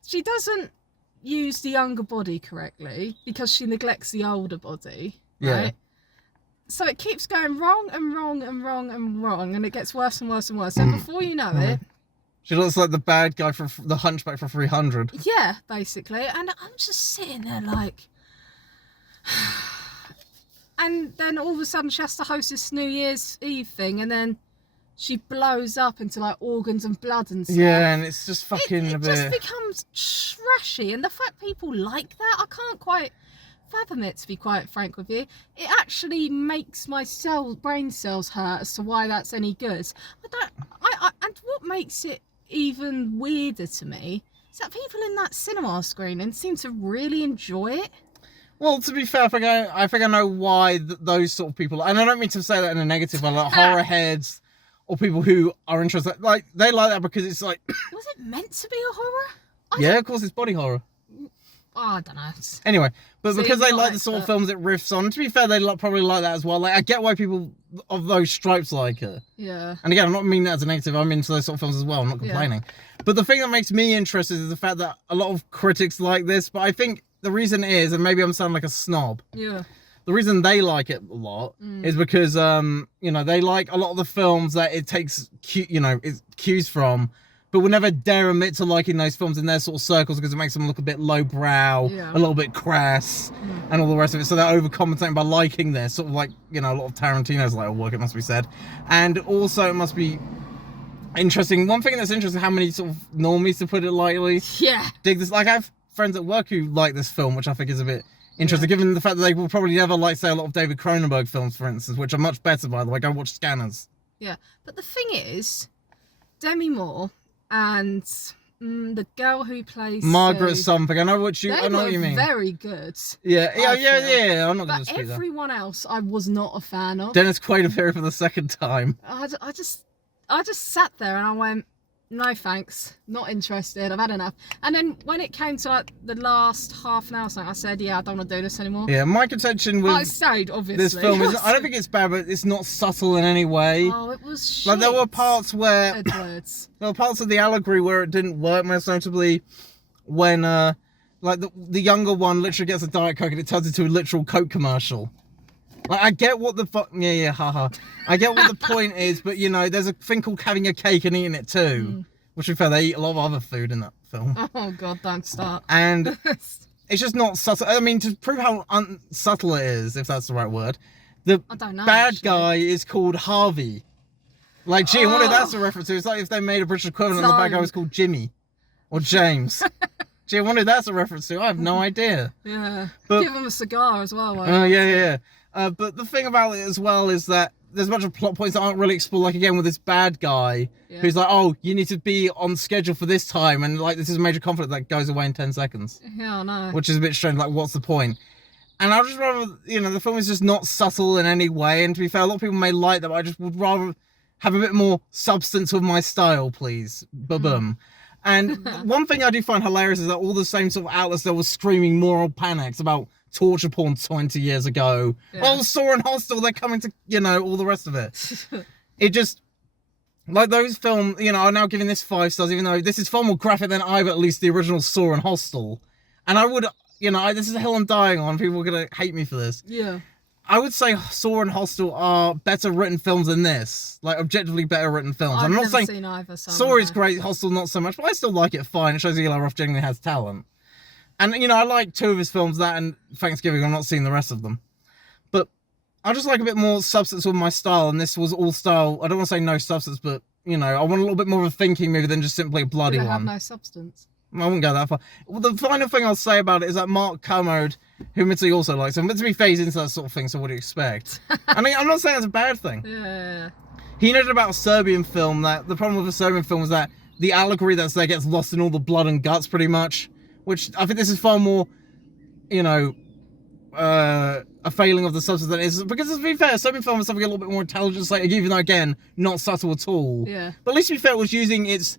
She doesn't use the younger body correctly because she neglects the older body. Yeah. Right? So it keeps going wrong and wrong and wrong and wrong and it gets worse and worse and worse. So before you know it, she looks like the bad guy from the Hunchback from 300. Yeah, basically. And I'm just sitting there like... And then all of a sudden she has to host this New Year's Eve thing and then she blows up into like organs and blood and stuff. Yeah, and it's just fucking a bit... It just becomes trashy. And the fact people like that, I can't quite fathom it, to be quite frank with you. It actually makes my brain cells hurt as to why that's any good. And what makes it even weirder to me is that people in that cinema screening seem to really enjoy it. Well, to be fair, I think I know why those sort of people, and I don't mean to say that in a negative way, like horror heads or people who are interested, like they like that because it's like. Was it meant to be a horror? Yeah, of course, it's body horror. Oh, I don't know. Anyway, but because they like the sort of films it riffs on, to be fair, they probably like that as well. Like, I get why people of those stripes like it. Yeah. And again, I'm not meaning that as a negative. I'm into those sort of films as well. I'm not complaining. Yeah. But the thing that makes me interested is the fact that a lot of critics like this. But I think the reason is, and maybe I'm sounding like a snob. Yeah. The reason they like it a lot is because, you know, they like a lot of the films that it takes, it's cues from. But will never dare admit to liking those films in their sort of circles because it makes them look a bit lowbrow, a little bit crass, and all the rest of it. So they're overcompensating by liking this, sort of like, you know, a lot of Tarantino's like work, it must be said. And also it must be interesting. One thing that's interesting, how many sort of normies, to put it lightly, dig this. Like, I have friends at work who like this film, which I think is a bit interesting, given the fact that they will probably never like, say, a lot of David Cronenberg films, for instance, which are much better, by the way. Go watch Scanners. Yeah. But the thing is, Demi Moore and the girl who plays Margaret something. I know what you mean. Very good. Yeah. I'm not going to dispute that. Everyone else, I was not a fan of. Dennis Quaid appeared for the second time. I just sat there and I went, no thanks, not interested. I've had enough. And then when it came to like the last half an hour, I said, I don't want to do this anymore. Yeah, my contention with I stayed, obviously. This film is, I don't think it's bad, but it's not subtle in any way. Oh, it was shit. Like, there were parts where Edwards. There were parts of the allegory where it didn't work, most notably when like the younger one literally gets a Diet Coke and it turns into a literal Coke commercial. Like, I get what the fuck, yeah, haha. I get what the point is, but you know, there's a thing called having a cake and eating it too. Which, to be fair, they eat a lot of other food in that film. Oh god, don't start. And it's just not subtle. I mean, to prove how unsubtle it is, if that's the right word, the bad guy is called Harvey. Like, gee, I wonder if that's a reference to. It's like if they made a British equivalent and the bad guy was called Jimmy. Or James. Gee, I wonder if that's a reference to. I have no idea. Yeah. But, give him a cigar as well. Yeah. But the thing about it as well is that there's a bunch of plot points that aren't really explored. Like, again, with this bad guy who's like, oh, you need to be on schedule for this time. And, like, this is a major conflict that goes away in 10 seconds. Yeah, I know. Which is a bit strange. Like, what's the point? And I'd just rather, you know, the film is just not subtle in any way. And to be fair, a lot of people may like that, but I just would rather have a bit more substance with my style, please. Ba-boom. And one thing I do find hilarious is that all the same sort of outlets that were screaming moral panics about torture porn 20 years ago. Yeah. Oh, Saw and Hostel, they're coming to, you know, all the rest of it. It just, like those films, you know, are now giving this 5 stars, even though this is far more graphic than either, at least the original Saw and Hostel. And I would, you know, this is the hill I'm dying on. People are going to hate me for this. Yeah. I would say Saw and Hostel are better written films than this. Like, objectively better written films. I'm not never saying seen either, so Saw is great, Hostel not so much, but I still like it fine. It shows Eli Roth genuinely has talent. And, you know, I like 2 of his films, that and Thanksgiving. I'm not seeing the rest of them. But I just like a bit more substance with my style, and this was all style. I don't want to say no substance, but, you know, I want a little bit more of a thinking movie than just simply a bloody one. Have no substance. I wouldn't go that far. Well, the final thing I'll say about it is that Mark Kermode, who Mitzi also likes him, but to be fair, he's into that sort of thing, so what do you expect? I mean, I'm not saying it's a bad thing. Yeah. He noted about a Serbian film that the problem with a Serbian film is that the allegory that's there gets lost in all the blood and guts, pretty much. Which I think this is far more, you know, a failing of the substance than it is. Because to be fair, Serbian film is something a little bit more intelligent, like, even though, again, not subtle at all. Yeah. But at least to be fair, it was using its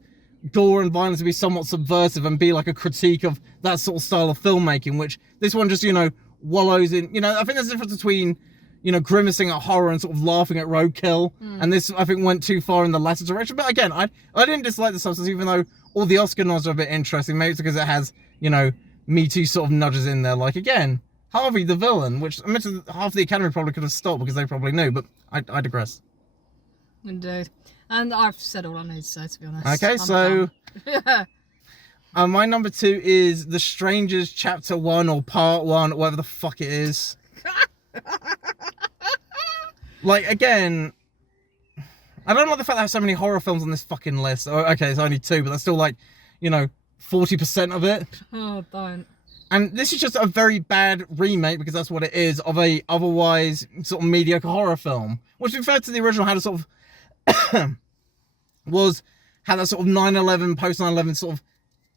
gore and violence to be somewhat subversive and be like a critique of that sort of style of filmmaking, which this one just, you know, wallows in. You know, I think there's a difference between, you know, grimacing at horror and sort of laughing at roadkill. And this, I think, went too far in the latter direction. But again, I didn't dislike the substance, even though all the Oscar nods are a bit interesting. Maybe it's because it has, you know, Me Too sort of nudges in there. Like, again, Harvey the villain, which I mentioned half the Academy probably could have stopped because they probably knew, but I digress. Indeed. And I've said all I need to say, to be honest. Okay, so yeah. My number 2 is The Strangers Chapter 1 or Part 1, whatever the fuck it is. Like, again, I don't like the fact that I have so many horror films on this fucking list. Oh, okay, it's only 2, but that's still like, you know, 40% of it. Oh, don't. And this is just a very bad remake, because that's what it is, of a otherwise sort of mediocre horror film. Which, to be fair to the original, had a sort of had that sort of 9/11, post 9/11 sort of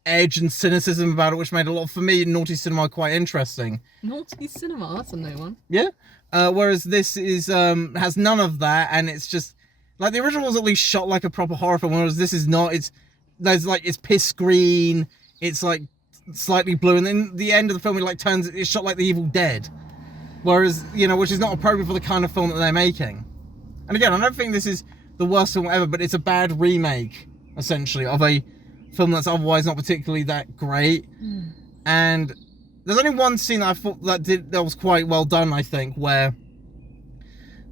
edge and cynicism about it, which made a lot, for me, naughty cinema quite interesting. Naughty cinema, that's a new one. Yeah. Whereas this is has none of that, and it's just like the original was at least shot like a proper horror film, whereas this is not. It's piss green, it's like slightly blue, and then the end of the film it's shot like The Evil Dead. Whereas, you know, which is not appropriate for the kind of film that they're making. And again, I don't think this is the worst film ever, but it's a bad remake, essentially, of a film that's otherwise not particularly that great. And there's only one scene that I thought that was quite well done, I think, where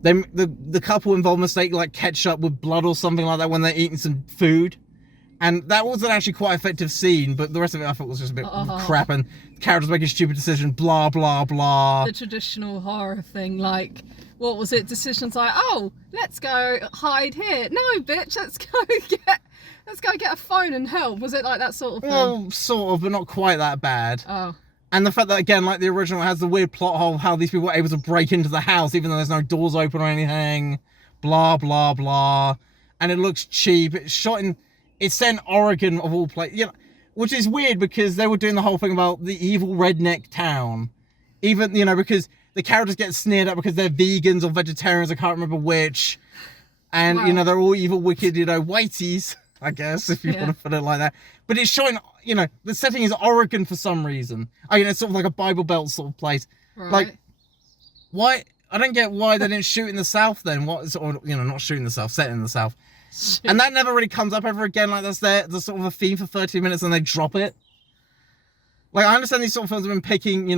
the couple involved mistake like ketchup with blood or something like that when they're eating some food. And that was an actually quite effective scene, but the rest of it I thought was just a bit crap, and the characters making stupid decisions, blah, blah, blah. The traditional horror thing, like, what was it? Decisions like, oh, let's go hide here. No, bitch, let's go get a phone and help. Was it like that sort of thing? Well, sort of, but not quite that bad. Oh. And the fact that, again, like the original, has the weird plot hole of how these people were able to break into the house, even though there's no doors open or anything. Blah, blah, blah. And it looks cheap. It's shot in... It's set in Oregon, of all places, you know, which is weird because they were doing the whole thing about the evil redneck town. Even, you know, because the characters get sneered at because they're vegans or vegetarians, I can't remember which. And, you know, they're all evil, wicked, you know, whiteies, I guess, if you want to put it like that. But it's showing, you know, the setting is Oregon for some reason. I mean, it's sort of like a Bible Belt sort of place. Right. Like, why? I don't get why they didn't shoot in the South then. Or, you know, not shoot in the South, set in the South. And that never really comes up ever again. Like, that's the sort of a theme for 30 minutes and they drop it. Like, I understand these sort of films have been picking,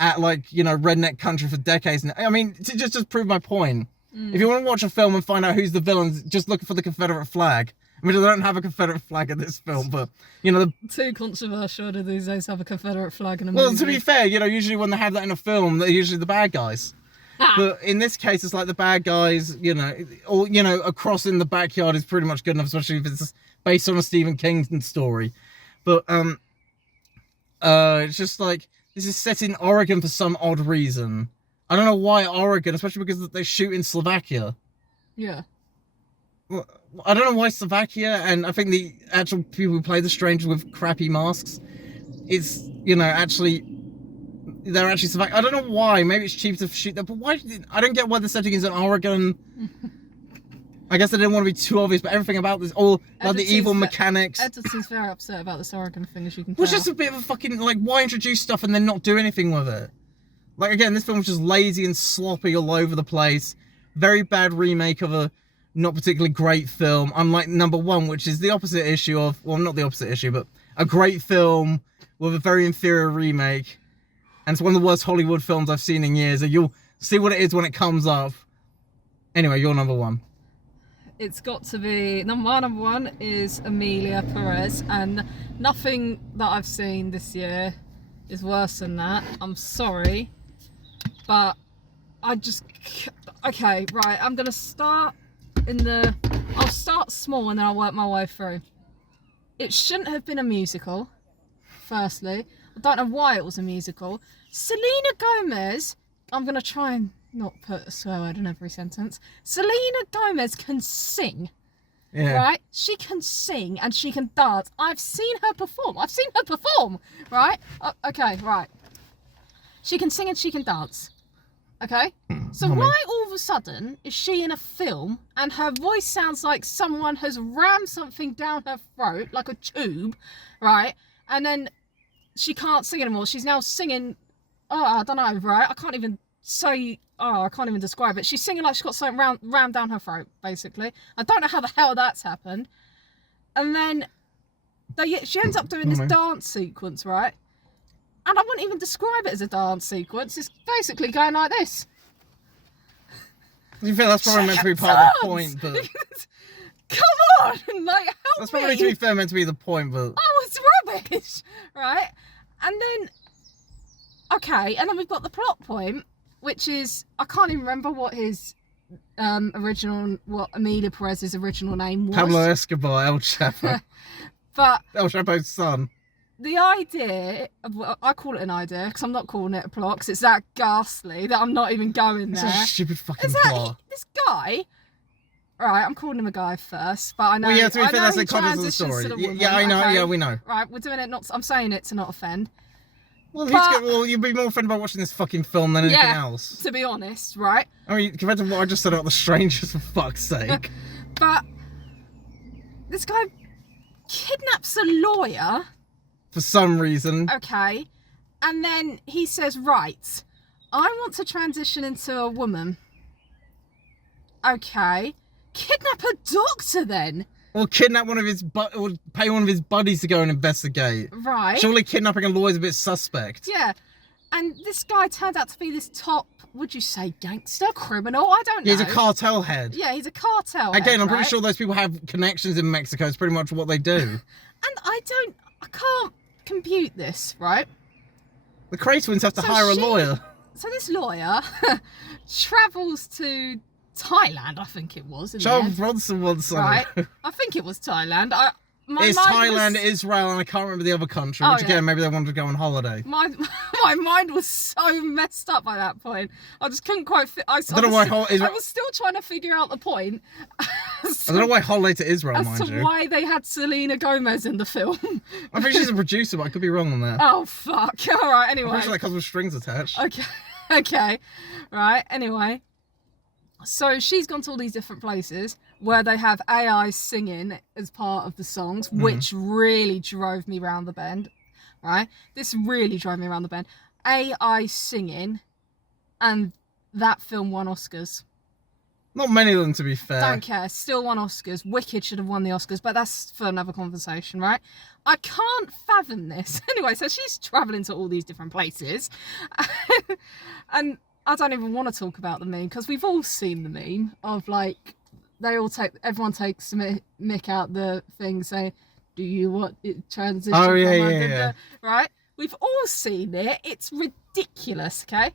at, like, redneck country for decades now. I mean, to just prove my point, if you want to watch a film and find out who's the villains, just look for the Confederate flag. I mean, they don't have a Confederate flag in this film, but, Too controversial to these days have a Confederate flag in a movie. Well, to be fair, usually when they have that in a film, they're usually the bad guys. But in this case, it's like the bad guys, or, a cross in the backyard is pretty much good enough, especially if it's based on a Stephen King story. But, it's just like, this is set in Oregon for some odd reason. I don't know why Oregon, especially because they shoot in Slovakia. Yeah. Well, I don't know why Slovakia, and I think the actual people who play the strangers with crappy masks, it's, actually, they're actually Slovakia. I don't know why. Maybe it's cheap to shoot there, but why? I don't get why the setting is in Oregon. I guess I didn't want to be too obvious, but everything about this, all like the evil mechanics. Editor's very upset about this Oregon thing, as you can tell. Which is a bit of a fucking, like, why introduce stuff and then not do anything with it? Like, again, this film was just lazy and sloppy all over the place. Very bad remake of a not particularly great film. Unlike number one, which is the opposite issue of, well, not the opposite issue, but a great film with a very inferior remake. And it's one of the worst Hollywood films I've seen in years, and you'll see what it is when it comes up. Anyway, you're number one. It's got to be, my number one is Amelia, Perez, and nothing that I've seen this year is worse than that. I'm sorry, but okay, right, I'm gonna start I'll start small and then I'll work my way through. It shouldn't have been a musical, firstly. I don't know why it was a musical. Selena Gomez, I'm gonna try and not put a swear word in every sentence. Selena Gomez can sing. Yeah. Right? She can sing and she can dance. I've seen her perform. Right? Okay, right. She can sing and she can dance. Okay? So why all of a sudden is she in a film and her voice sounds like someone has rammed something down her throat, like a tube, right? And then she can't sing anymore. She's now singing, I don't know, right? I can't even describe it. She's singing like she's got something rammed down her throat, basically. I don't know how the hell that's happened. And then she ends up doing this dance sequence, right? And I wouldn't even describe it as a dance sequence. It's basically going like this. You feel that's probably meant to be part of the point, but... Come on, like, help That's probably, to be fair, meant to be the point, but... Oh, it's rubbish, right? And then... Okay, and then we've got the plot point, which is, I can't even remember what his what Emilia Perez's original name was. Pablo Escobar, El Chapo. But El Chapo's son. The idea, I call it an idea, because I'm not calling it a plot, because it's that ghastly that I'm not even going there. It's a stupid fucking plot. This guy, right, I'm calling him a guy first, but I know... Well, yeah, to be fair, that's the context of the story. Yeah, I know, okay. Yeah, we know. Right, we're doing it, I'm saying it to not offend. Well, you'd be more offended by watching this fucking film than anything else. To be honest, right? I mean, compared to what I just said about The Strangers, for fuck's sake. But this guy kidnaps a lawyer. For some reason. Okay. And then he says, right, I want to transition into a woman. Okay. Kidnap a doctor then. Or kidnap or pay one of his buddies to go and investigate. Right. Surely kidnapping a lawyer is a bit suspect. Yeah. And this guy turned out to be this top, would you say, gangster, criminal? I don't know. He's a cartel head. Yeah, he's a cartel head. Again, I'm pretty right? sure those people have connections in Mexico. It's pretty much what they do. And I can't compute this, right? The Cray twins have to hire a lawyer. So this lawyer travels to Thailand, I think it was. Charles Bronson once said. Right. I think it was Thailand. It's Thailand, Israel, and I can't remember the other country. Which again, maybe they wanted to go on holiday. My mind was so messed up by that point. I just couldn't quite fit. I don't know why. I was still trying to figure out the point. I don't know why holiday to Israel, mind you. As to why they had Selena Gomez in the film. I think she's a producer, but I could be wrong on that. Oh fuck! All right. Anyway. I'm pretty sure that comes with strings attached. Okay. Right. Anyway. So she's gone to all these different places where they have AI singing as part of the songs, which really drove me round the bend, right? This really drove me around the bend. AI singing, and that film won Oscars. Not many of them, to be fair. Don't care. Still won Oscars. Wicked should have won the Oscars, but that's for another conversation, right? I can't fathom this. Anyway, so she's travelling to all these different places. And I don't even want to talk about the meme, because we've all seen the meme of, like, everyone takes Mick out the thing saying, do you want it transition? Oh, yeah. Right? We've all seen it. It's ridiculous, okay?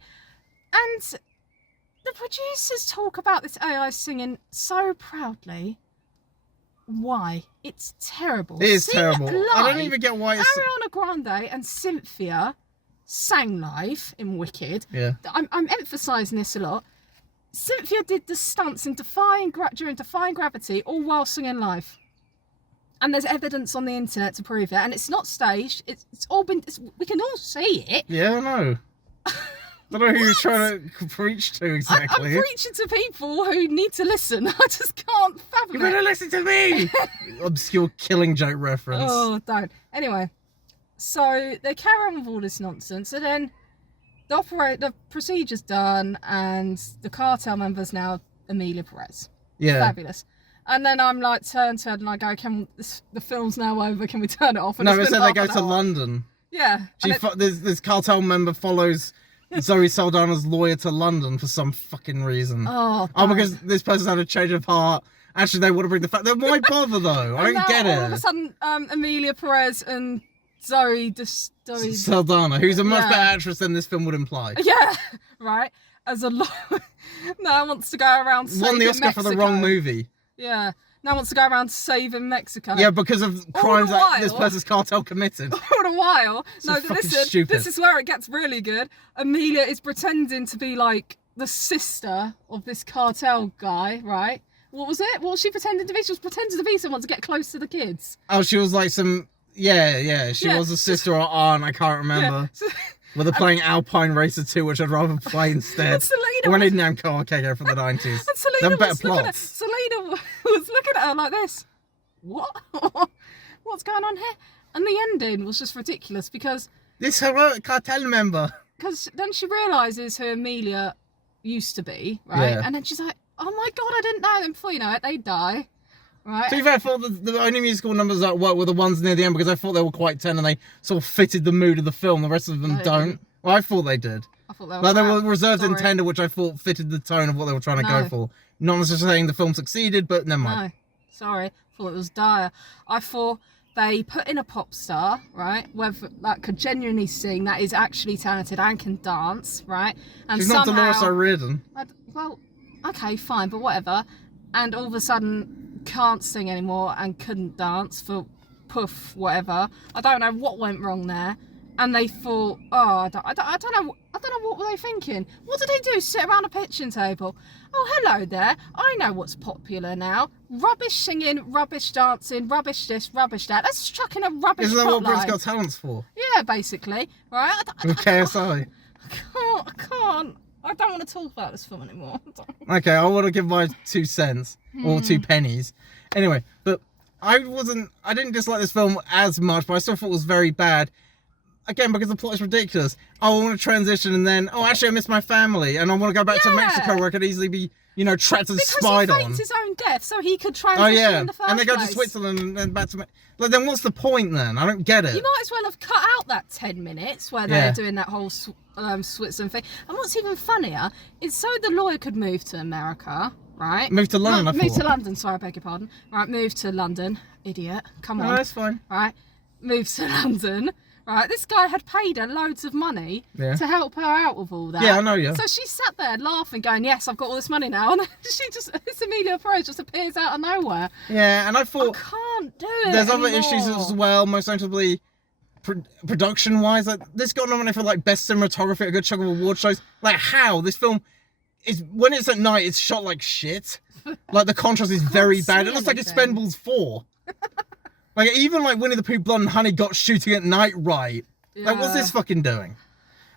And the producers talk about this AI singing so proudly. Why? It's terrible. It is Sing terrible. live. I don't even get why it's... Ariana Grande and Cynthia sang live in Wicked. Yeah. I'm emphasising this a lot. Cynthia did the stunts in during Defying Gravity, all while singing live. And there's evidence on the internet to prove it. And it's not staged. It's all been... we can all see it. Yeah, I know. I don't know who you're trying to preach to exactly. I'm preaching to people who need to listen. I just can't fathom You're gonna listen to me! Obscure Killing Joke reference. Oh, don't. Anyway, so they carry on with all this nonsense, and then the procedure's done, and the cartel member's now Emilia Perez. Yeah. Fabulous. And then I'm like, turn, and I go, the film's now over, can we turn it off? And No, it's it been said they half go an to hour. London. Yeah. This cartel member follows Zoe Saldana's lawyer to London for some fucking reason. Oh, because this person had a change of heart. Actually, they want to bring the fact. Then why bother though? I don't get it. All of a sudden, Emilia Perez and Zoe Saldana, who's a much better actress than this film would imply. Yeah, right. As a lawyer, now wants to go around saving won the Oscar Mexico. for the wrong movie. Yeah. Now wants to go around saving Mexico. Yeah, because of crimes that this person's cartel committed. All the while. So no, fucking listen, stupid. this is where it gets really good. Emilia is pretending to be like the sister of this cartel guy, right? What was it? What was she pretending to be? She was pretending to be someone to get close to the kids. Oh, she was like some... Yeah. She was a sister or aunt, I can't remember. Yeah. Well, they're playing Alpine Racer 2, which I'd rather play instead. Selena When I didn't have go for the 90s. And Selena Them better was looking plots. Selena was looking at her like this. What? What's going on here? And the ending was just ridiculous because This heroic cartel member. then she realises who Emilia used to be, right? Yeah. And then she's like, oh my god, I didn't know them. Before you know it, they die. Right? To be fair, I thought the only musical numbers that work were the ones near the end because I thought they were quite tense and they sort of fitted the mood of the film. The rest of them They don't. didn't. Well, I thought they did. I thought they were Like they crap. were reserved and Sorry. tender, which I thought fitted the tone of what they were trying to No. go for. Not necessarily saying the film succeeded, but never mind. No, sorry. Thought it was dire. I thought they put in a pop star, right? Whether that could genuinely sing, that is actually talented and can dance, right? And She's not somehow, Dolores O'Riordan. well, okay, fine, but whatever. And all of a sudden can't sing anymore and couldn't dance for poof, whatever. I don't know what went wrong there. And they thought, I don't know what were they thinking. What did they do? Sit around a pitching table? Oh, hello there. I know what's popular now. Rubbish singing, rubbish dancing, rubbish this, rubbish that. Let's chuck in a rubbish Isn't that what Britain's plotline. Got Talent's for? Yeah, basically. Right? With KSI. I can't. I don't want to talk about this film anymore. Okay, I want to give my 2 cents. Or 2 pennies. Anyway, but I didn't dislike this film as much, but I still thought it was very bad. Again, because the plot is ridiculous. Oh, I want to transition and then, actually I miss my family and I want to go back to Mexico where I could easily be, trapped and Because spied he on. faked his own death so he could transition in the first and they go to place. Switzerland and then back to like, then what's the point then? I don't get it. You might as well have cut out that 10 minutes where they're doing that whole Switzerland thing. And what's even funnier is so the lawyer could move to America, right? Move to London, I Move thought. to London, sorry, I beg your pardon. Right, move to London. Idiot. Come on. No, that's fine. Right, move to London. Right, this guy had paid her loads of money to help her out with all that. Yeah, I know, yeah. So she sat there laughing, going, yes, I've got all this money now. And this Emilia Perez just appears out of nowhere. Yeah, and I thought... I can't do it There's anymore. other issues as well, most notably production-wise. Like, this got nominated for, like, Best Cinematography at a good chunk of award shows. Like, how? This film is... When it's at night, it's shot like shit. Like, the contrast is very bad. It looks like anything. Expendables 4. Like, even, like, Winnie the Pooh, Blood and Honey got shooting at night right. Like, what's this fucking doing?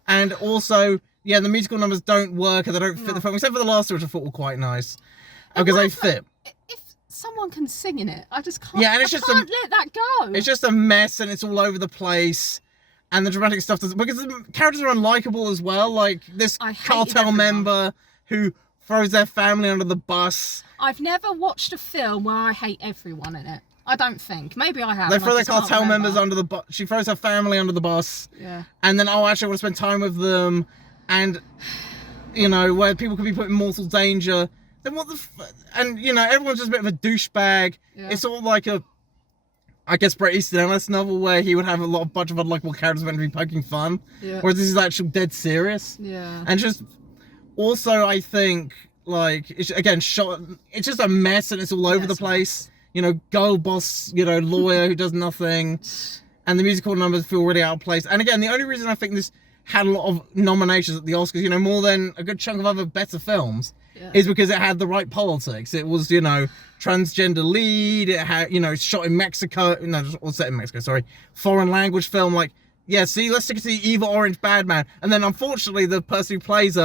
And also, the musical numbers don't work and they don't fit the film, except for the last two, which I thought were quite nice. Because they fit. If someone can sing in it, I just can't. Yeah, and it's just can't let that go. It's just a mess and it's all over the place. And the dramatic stuff doesn't... Because the characters are unlikable as well. Like, this I hated cartel everyone. member who throws their family under the bus. I've never watched a film where I hate everyone in it. I don't think. Maybe I have. They throw their cartel members under the bus. She throws her family under the bus. Yeah. And then, actually, I want to spend time with them. And, you know, where people could be put in mortal danger. Then what the and, you know, everyone's just a bit of a douchebag. Yeah. It's all like I guess, Bret Easton Ellis novel where he would have a bunch of unlikable characters meant to be poking fun. Yeah. Whereas this is actually dead serious. Yeah. And just, also, I think, like, it's just a mess and it's all over the place. You know, girl boss, you know, lawyer who does nothing. And the musical numbers feel really out of place. And again, the only reason I think this had a lot of nominations at the Oscars, you know, more than a good chunk of other better films, is because it had the right politics. It was, you know, transgender lead, it had, you know, shot in Mexico, set in Mexico, sorry, foreign language film, like, yeah, see, let's stick it to the evil orange bad man. And then, unfortunately, the person who plays,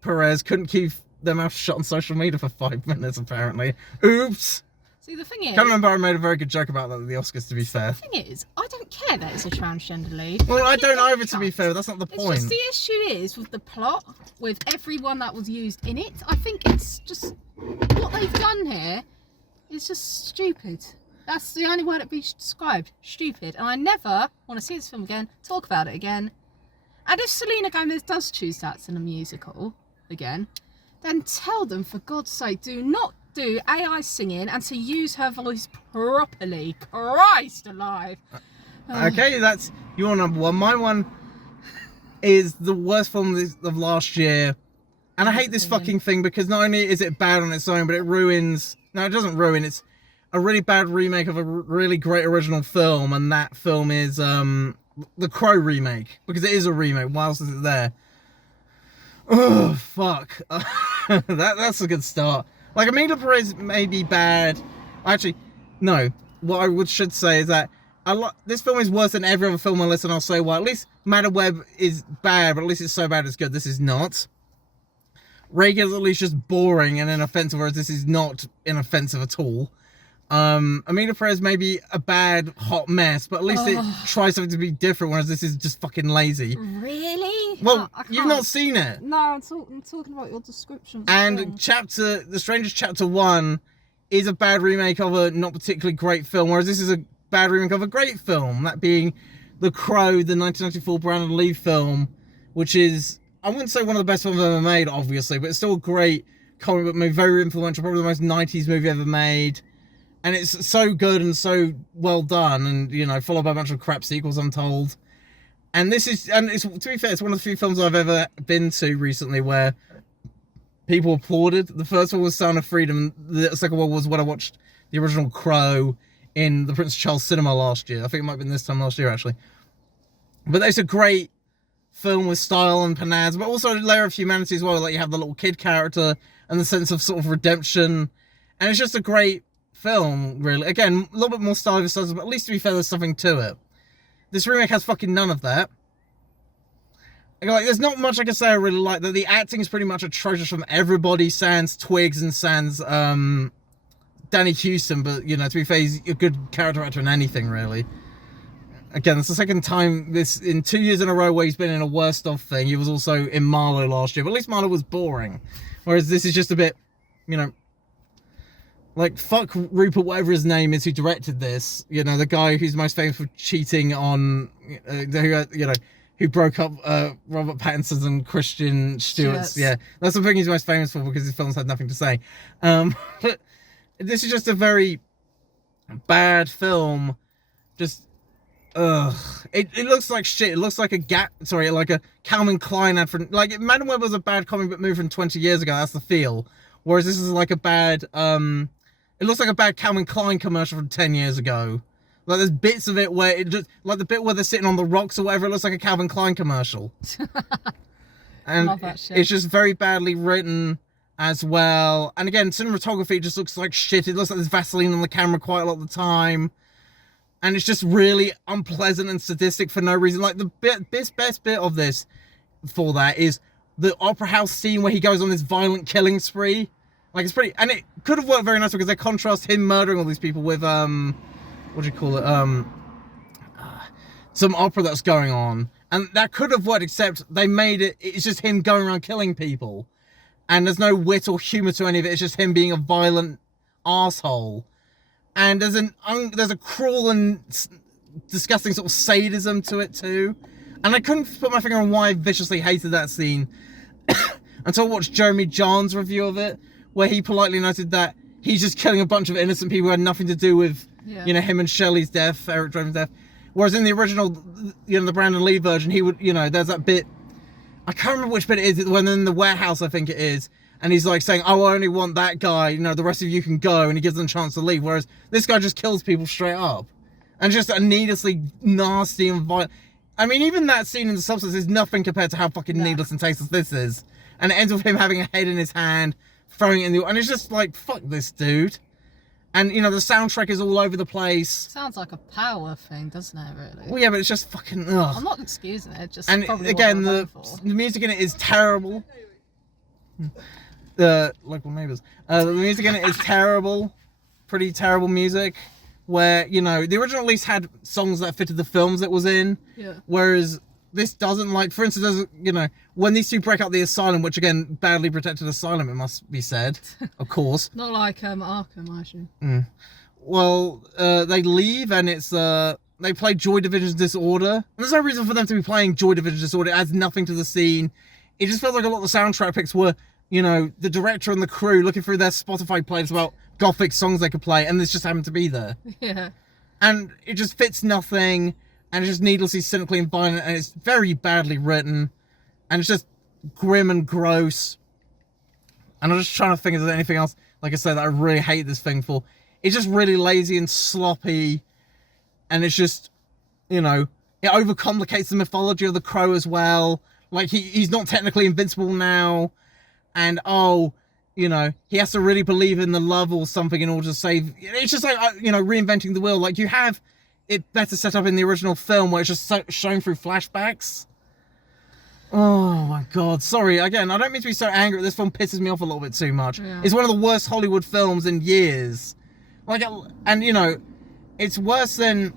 Perez couldn't keep their mouth shut on social media for 5 minutes, apparently. Oops! See, the thing is... Can't remember I made a very good joke about that at the Oscars, to be fair. The thing is, I don't care that it's a transgender lead. Well, I don't either, to be fair. That's not the point. Just the issue is, with the plot, with everyone that was used in it, I think it's just... What they've done here is just stupid. That's the only word it be described. Stupid. And I never want to see this film again, talk about it again. And if Selena Gomez does choose that in a musical again, then tell them, for God's sake, do not do AI singing and to use her voice properly. Christ alive. Okay, that's your number one. My one is the worst film of last year. And I hate this fucking thing because not only is it bad on its own, but it ruins... No, it doesn't ruin. It's a really bad remake of a really great original film. And that film is the Crow remake. Because it is a remake. Why else is it there? Oh, fuck. That's a good start. Like, Amelia Perez may be bad. Actually, no. What I should say is that this film is worse than every other film on the list, and I'll say why. At least Madam Web is bad, but at least it's so bad it's good. This is not. Reagan is at least just boring and inoffensive, whereas this is not inoffensive at all. Amelia Perez may be a bad, hot mess, but at least it tries something to be different, whereas this is just fucking lazy. Really? Well, you've not seen it. No, I'm talking about your description. And The Strangers Chapter 1 is a bad remake of a not particularly great film, whereas this is a bad remake of a great film, that being The Crow, the 1994 Brandon Lee film, which is, I wouldn't say one of the best films ever made, obviously, but it's still a great comic book movie, very influential, probably the most 90s movie ever made. And it's so good and so well done, and, you know, followed by a bunch of crap sequels, I'm told. And this is, and it's, to be fair, it's one of the few films I've ever been to recently where people applauded. The first one was Sound of Freedom, the second one was when I watched the original Crow in the Prince Charles Cinema last year. I think it might have been this time last year, actually. But it's a great film with style and panache, but also a layer of humanity as well. Like, you have the little kid character and the sense of sort of redemption. And it's just a great film, really. Again, a little bit more stylish, but at least, to be fair, there's something to it. This remake has fucking none of that. Like, there's not much I can say I really like. That the acting is pretty much atrocious from everybody, sans Twigs and sans Danny Houston, but, you know, to be fair, he's a good character actor in anything, really. Again, it's the second time in 2 years in a row where he's been in a worst off thing. He was also in Marlowe last year, but at least Marlowe was boring. Whereas this is just a bit, you know, like, fuck Rupert, whatever his name is, who directed this. You know, the guy who's most famous for cheating on, who broke up Robert Pattinson's and Christian Stewart's. Yes. Yeah, that's the thing he's most famous for, because his films had nothing to say. But this is just a very bad film. Just, it looks like shit. It looks like like a Calvin Klein ad for, like, Madam Web was a bad comic book movie from 20 years ago. That's the feel. Whereas this is like a bad, it looks like a bad Calvin Klein commercial from 10 years ago. Like, there's bits of it where it just, like the bit where they're sitting on the rocks or whatever, it looks like a Calvin Klein commercial. And love that shit. It's just very badly written as well. And again, cinematography just looks like shit. It looks like there's Vaseline on the camera quite a lot of the time. And it's just really unpleasant and sadistic for no reason. Like, the best bit of this for that is the opera house scene where he goes on this violent killing spree. Like, it's pretty, and it could have worked very nice because they contrast him murdering all these people with, what do you call it, some opera that's going on. And that could have worked, except they made it's just him going around killing people. and there's no wit or humour to any of it. It's just him being a violent arsehole. And there's a cruel and disgusting sort of sadism to it too. And I couldn't put my finger on why I viciously hated that scene until I watched Jeremy John's review of it, where he politely noted that he's just killing a bunch of innocent people who had nothing to do with, him and Shelley's death, Eric Draven's death. Whereas in the original, the Brandon Lee version, he would, there's that bit, I can't remember which bit it is, when in the warehouse, I think it is, and he's like saying, oh, I only want that guy, the rest of you can go, and he gives them a chance to leave. Whereas this guy just kills people straight up. And just a needlessly nasty and violent. I mean, even that scene in The Substance is nothing compared to how fucking needless and tasteless this is. And it ends with him having a head in his hand, throwing it in the... And it's just like, fuck this dude. And, the soundtrack is all over the place. Sounds like a power thing, doesn't it, really? Well, yeah, but it's just fucking... Ugh. I'm not excusing it, just and probably again, what the music in it is terrible. The local neighbours. The music in it is terrible. Pretty terrible music. Where, the original at least had songs that fitted the films it was in. Yeah. Whereas this doesn't, like, for instance, when these two break up the asylum, which again, badly protected asylum, it must be said, of course. Not like Arkham, I assume. Well, they leave and it's, they play Joy Division's Disorder. And there's no reason for them to be playing Joy Division's Disorder. It adds nothing to the scene. It just feels like a lot of the soundtrack picks were, the director and the crew looking through their Spotify playlist about gothic songs they could play, and this just happened to be there. Yeah. And it just fits nothing, and it's just needlessly cynically and violent, and it's very badly written, and it's just grim and gross. And I'm just trying to think if there's anything else, like I said, that I really hate this thing for. It's just really lazy and sloppy, and it's just, it overcomplicates the mythology of the Crow as well. Like, he's not technically invincible now, and he has to really believe in the love or something in order to save... It's just like, reinventing the wheel. Like, you have it better set up in the original film where it's just shown through flashbacks. Oh, my God. Sorry, again, I don't mean to be so angry. This film pisses me off a little bit too much. Yeah. It's one of the worst Hollywood films in years. Like, and, it's worse than...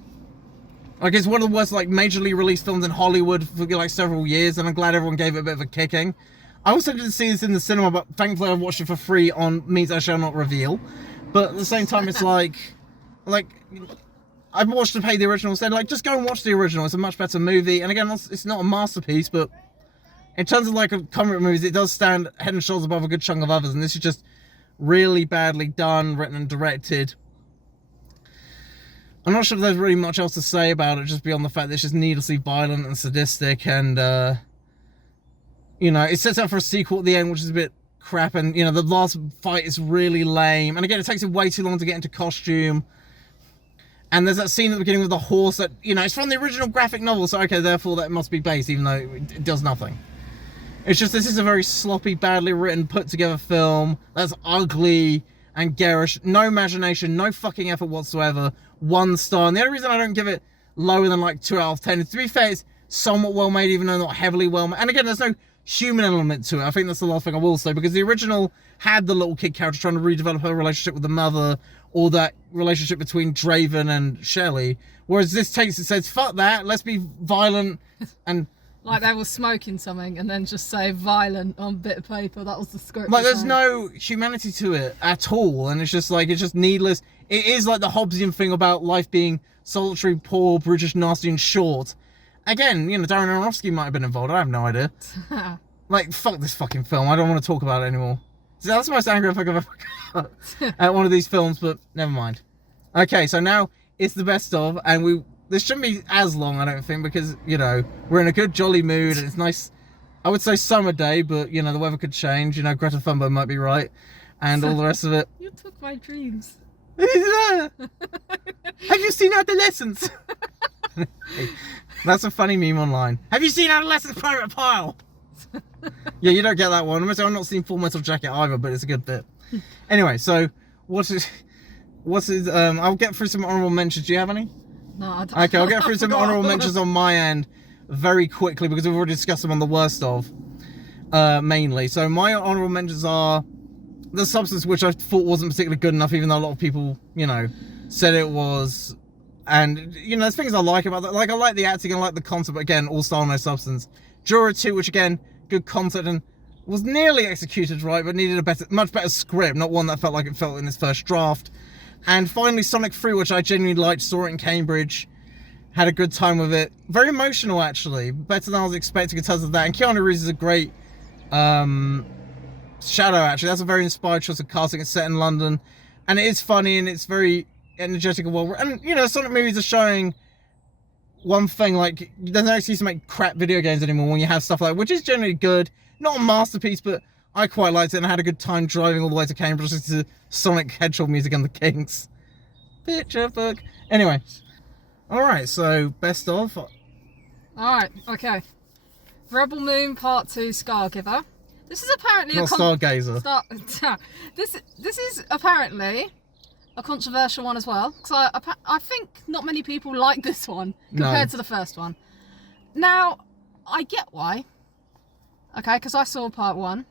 Like, it's one of the worst, like, majorly released films in Hollywood for, like, several years, and I'm glad everyone gave it a bit of a kicking. I also didn't see this in the cinema, but thankfully I watched it for free on Means I Shall Not Reveal. But at the same time, it's like, I've watched to pay the original instead. Like, just go and watch the original. It's a much better movie. And again, it's not a masterpiece, but in terms of, like, comic movies, it does stand head and shoulders above a good chunk of others. And this is just really badly done, written and directed. I'm not sure if there's really much else to say about it, just beyond the fact that it's just needlessly violent and sadistic, and, it sets up for a sequel at the end, which is a bit crap, and, the last fight is really lame. And again, it takes it way too long to get into costume. And there's that scene at the beginning with the horse that, it's from the original graphic novel, so okay, therefore that must be based, even though it does nothing. It's just, this is a very sloppy, badly written, put together film that's ugly and garish. No imagination, no fucking effort whatsoever. 1 star. And the only reason I don't give it lower than, like, 2 out of 10 is, to be fair, it's somewhat well made, even though not heavily well made. And again, there's no human element to it. I think that's the last thing I will say, because the original had the little kid character trying to redevelop her relationship with the mother, or that relationship between Draven and Shelley, whereas this takes it, says, fuck that, let's be violent, and like they were smoking something and then just say violent on a bit of paper. That was the script. Like, there's no humanity to it at all, and it's just like, it's just needless. It is like the Hobbesian thing about life being solitary, poor, brutish, nasty, and short. Again, Darren Aronofsky might have been involved. I have no idea. Like, fuck this fucking film. I don't want to talk about it anymore. So that's the most angry I've ever got at one of these films, but never mind. Okay, so now it's the best of, and this shouldn't be as long, I don't think, because, we're in a good jolly mood, and it's nice. I would say summer day, but, the weather could change. Greta Thunberg might be right, and all the rest of it. You took my dreams. Have you seen Adolescence? That's a funny meme online. Have you seen Adolescence Pirate Pile? Yeah, you don't get that one. I've not seen Full Metal Jacket either, but it's a good bit. Anyway, so what's I'll get through some honourable mentions. Do you have any? No, I don't. Okay, I'll get through some honourable mentions on my end very quickly, because we've already discussed them on the worst of, mainly. So my honourable mentions are The Substance, which I thought wasn't particularly good enough, even though a lot of people, said it was. And, there's things I like about that. Like, I like the acting, I like the concept, but again, all style, no substance. Juror 2, which again, good concept and was nearly executed right, but needed a much better script, not one that felt like it felt in its first draft. And finally, Sonic 3, which I genuinely liked, saw it in Cambridge, had a good time with it. Very emotional, actually, better than I was expecting in terms of that. And Keanu Reeves is a great Shadow, actually. That's a very inspired choice of casting. It's set in London, and it is funny, and it's very energetic and well. And, you know, Sonic movies are showing one thing, like, there's no excuse to make crap video games anymore when you have stuff like, which is generally good. Not a masterpiece, but I quite liked it, and I had a good time driving all the way to Cambridge listening to Sonic Hedgehog music and the Kings. Picture book. Anyway. Alright, so, best of. Alright, okay. Rebel Moon Part 2 Stargiver. This is apparently Not Stargazer. This is apparently a controversial one as well, because I think not many people like this one compared to the first one. Now, I get why. Okay, because I saw Part 1.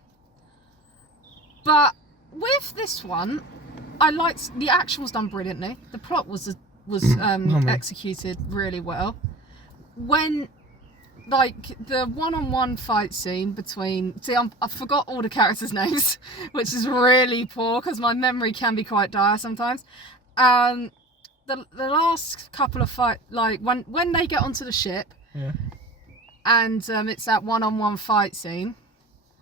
But with this one, I liked the action was done brilliantly. The plot was executed really well. When, like, the one-on-one fight scene between... See, I forgot all the characters' names, which is really poor, because my memory can be quite dire sometimes. The last couple of fight, like, when they get onto the ship, and it's that one-on-one fight scene,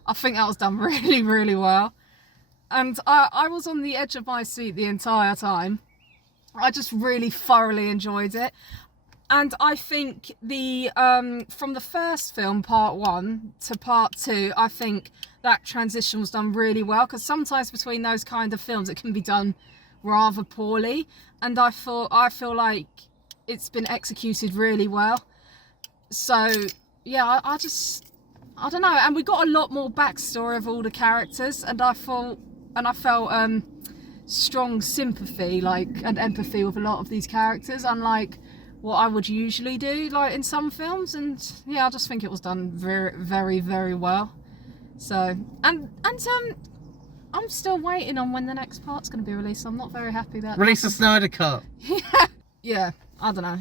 I think that was done really, really well. And I was on the edge of my seat the entire time. I just really thoroughly enjoyed it. And I think the from the first film, Part 1, to Part 2, I think that transition was done really well, because sometimes between those kind of films it can be done rather poorly, and I feel like it's been executed really well. So yeah, I don't know, and we got a lot more backstory of all the characters, and I felt strong sympathy, like, and empathy with a lot of these characters, unlike what I would usually do, like, in some films. And yeah, I just think it was done very, very, very well. So, and I'm still waiting on when the next part's going to be released. I'm not very happy that... Release the Snyder Cut. Yeah, I don't know.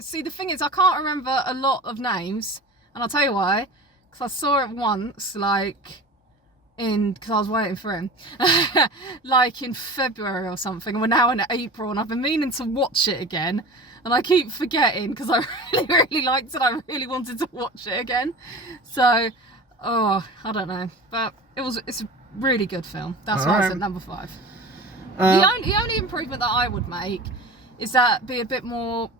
See, the thing is, I can't remember a lot of names, and I'll tell you why. Because I saw it once, like, because I was waiting for him, like in February or something, and we're now in April, and I've been meaning to watch it again, and I keep forgetting, because I really, really liked it. I really wanted to watch it again. So, I don't know, but it's a really good film. That's why it's at number 5. The only improvement that I would make is that be a bit more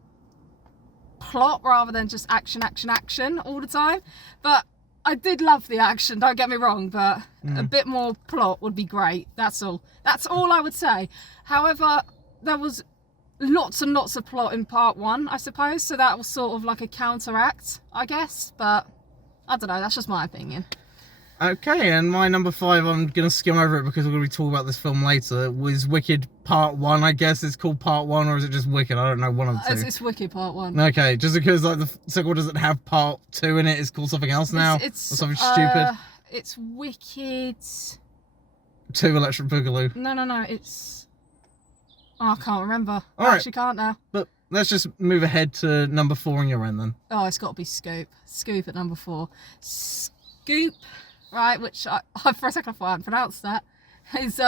plot rather than just action all the time. But I did love the action, don't get me wrong, but a bit more plot would be great. That's all I would say. However, there was lots and lots of plot in Part 1, I suppose, so that was sort of like a counteract, I guess. But I don't know, that's just my opinion. Okay, and my number 5, I'm going to skim over it because we're going to be talking about this film later, was Wicked Part 1, I guess. It's called Part 1, or is it just Wicked? I don't know, one of the two. It's Wicked Part 1. Okay, just because, like, the sequel doesn't have Part 2 in it, it's called something else now? It's or something stupid? It's Wicked... 2 Electric Boogaloo. No, it's... Oh, I can't remember. I actually can't now. But let's just move ahead to number 4 on your end, then. Oh, it's got to be Scoop. Scoop at number 4. Scoop... Right, which I for a second I thought I hadn't pronounced that, is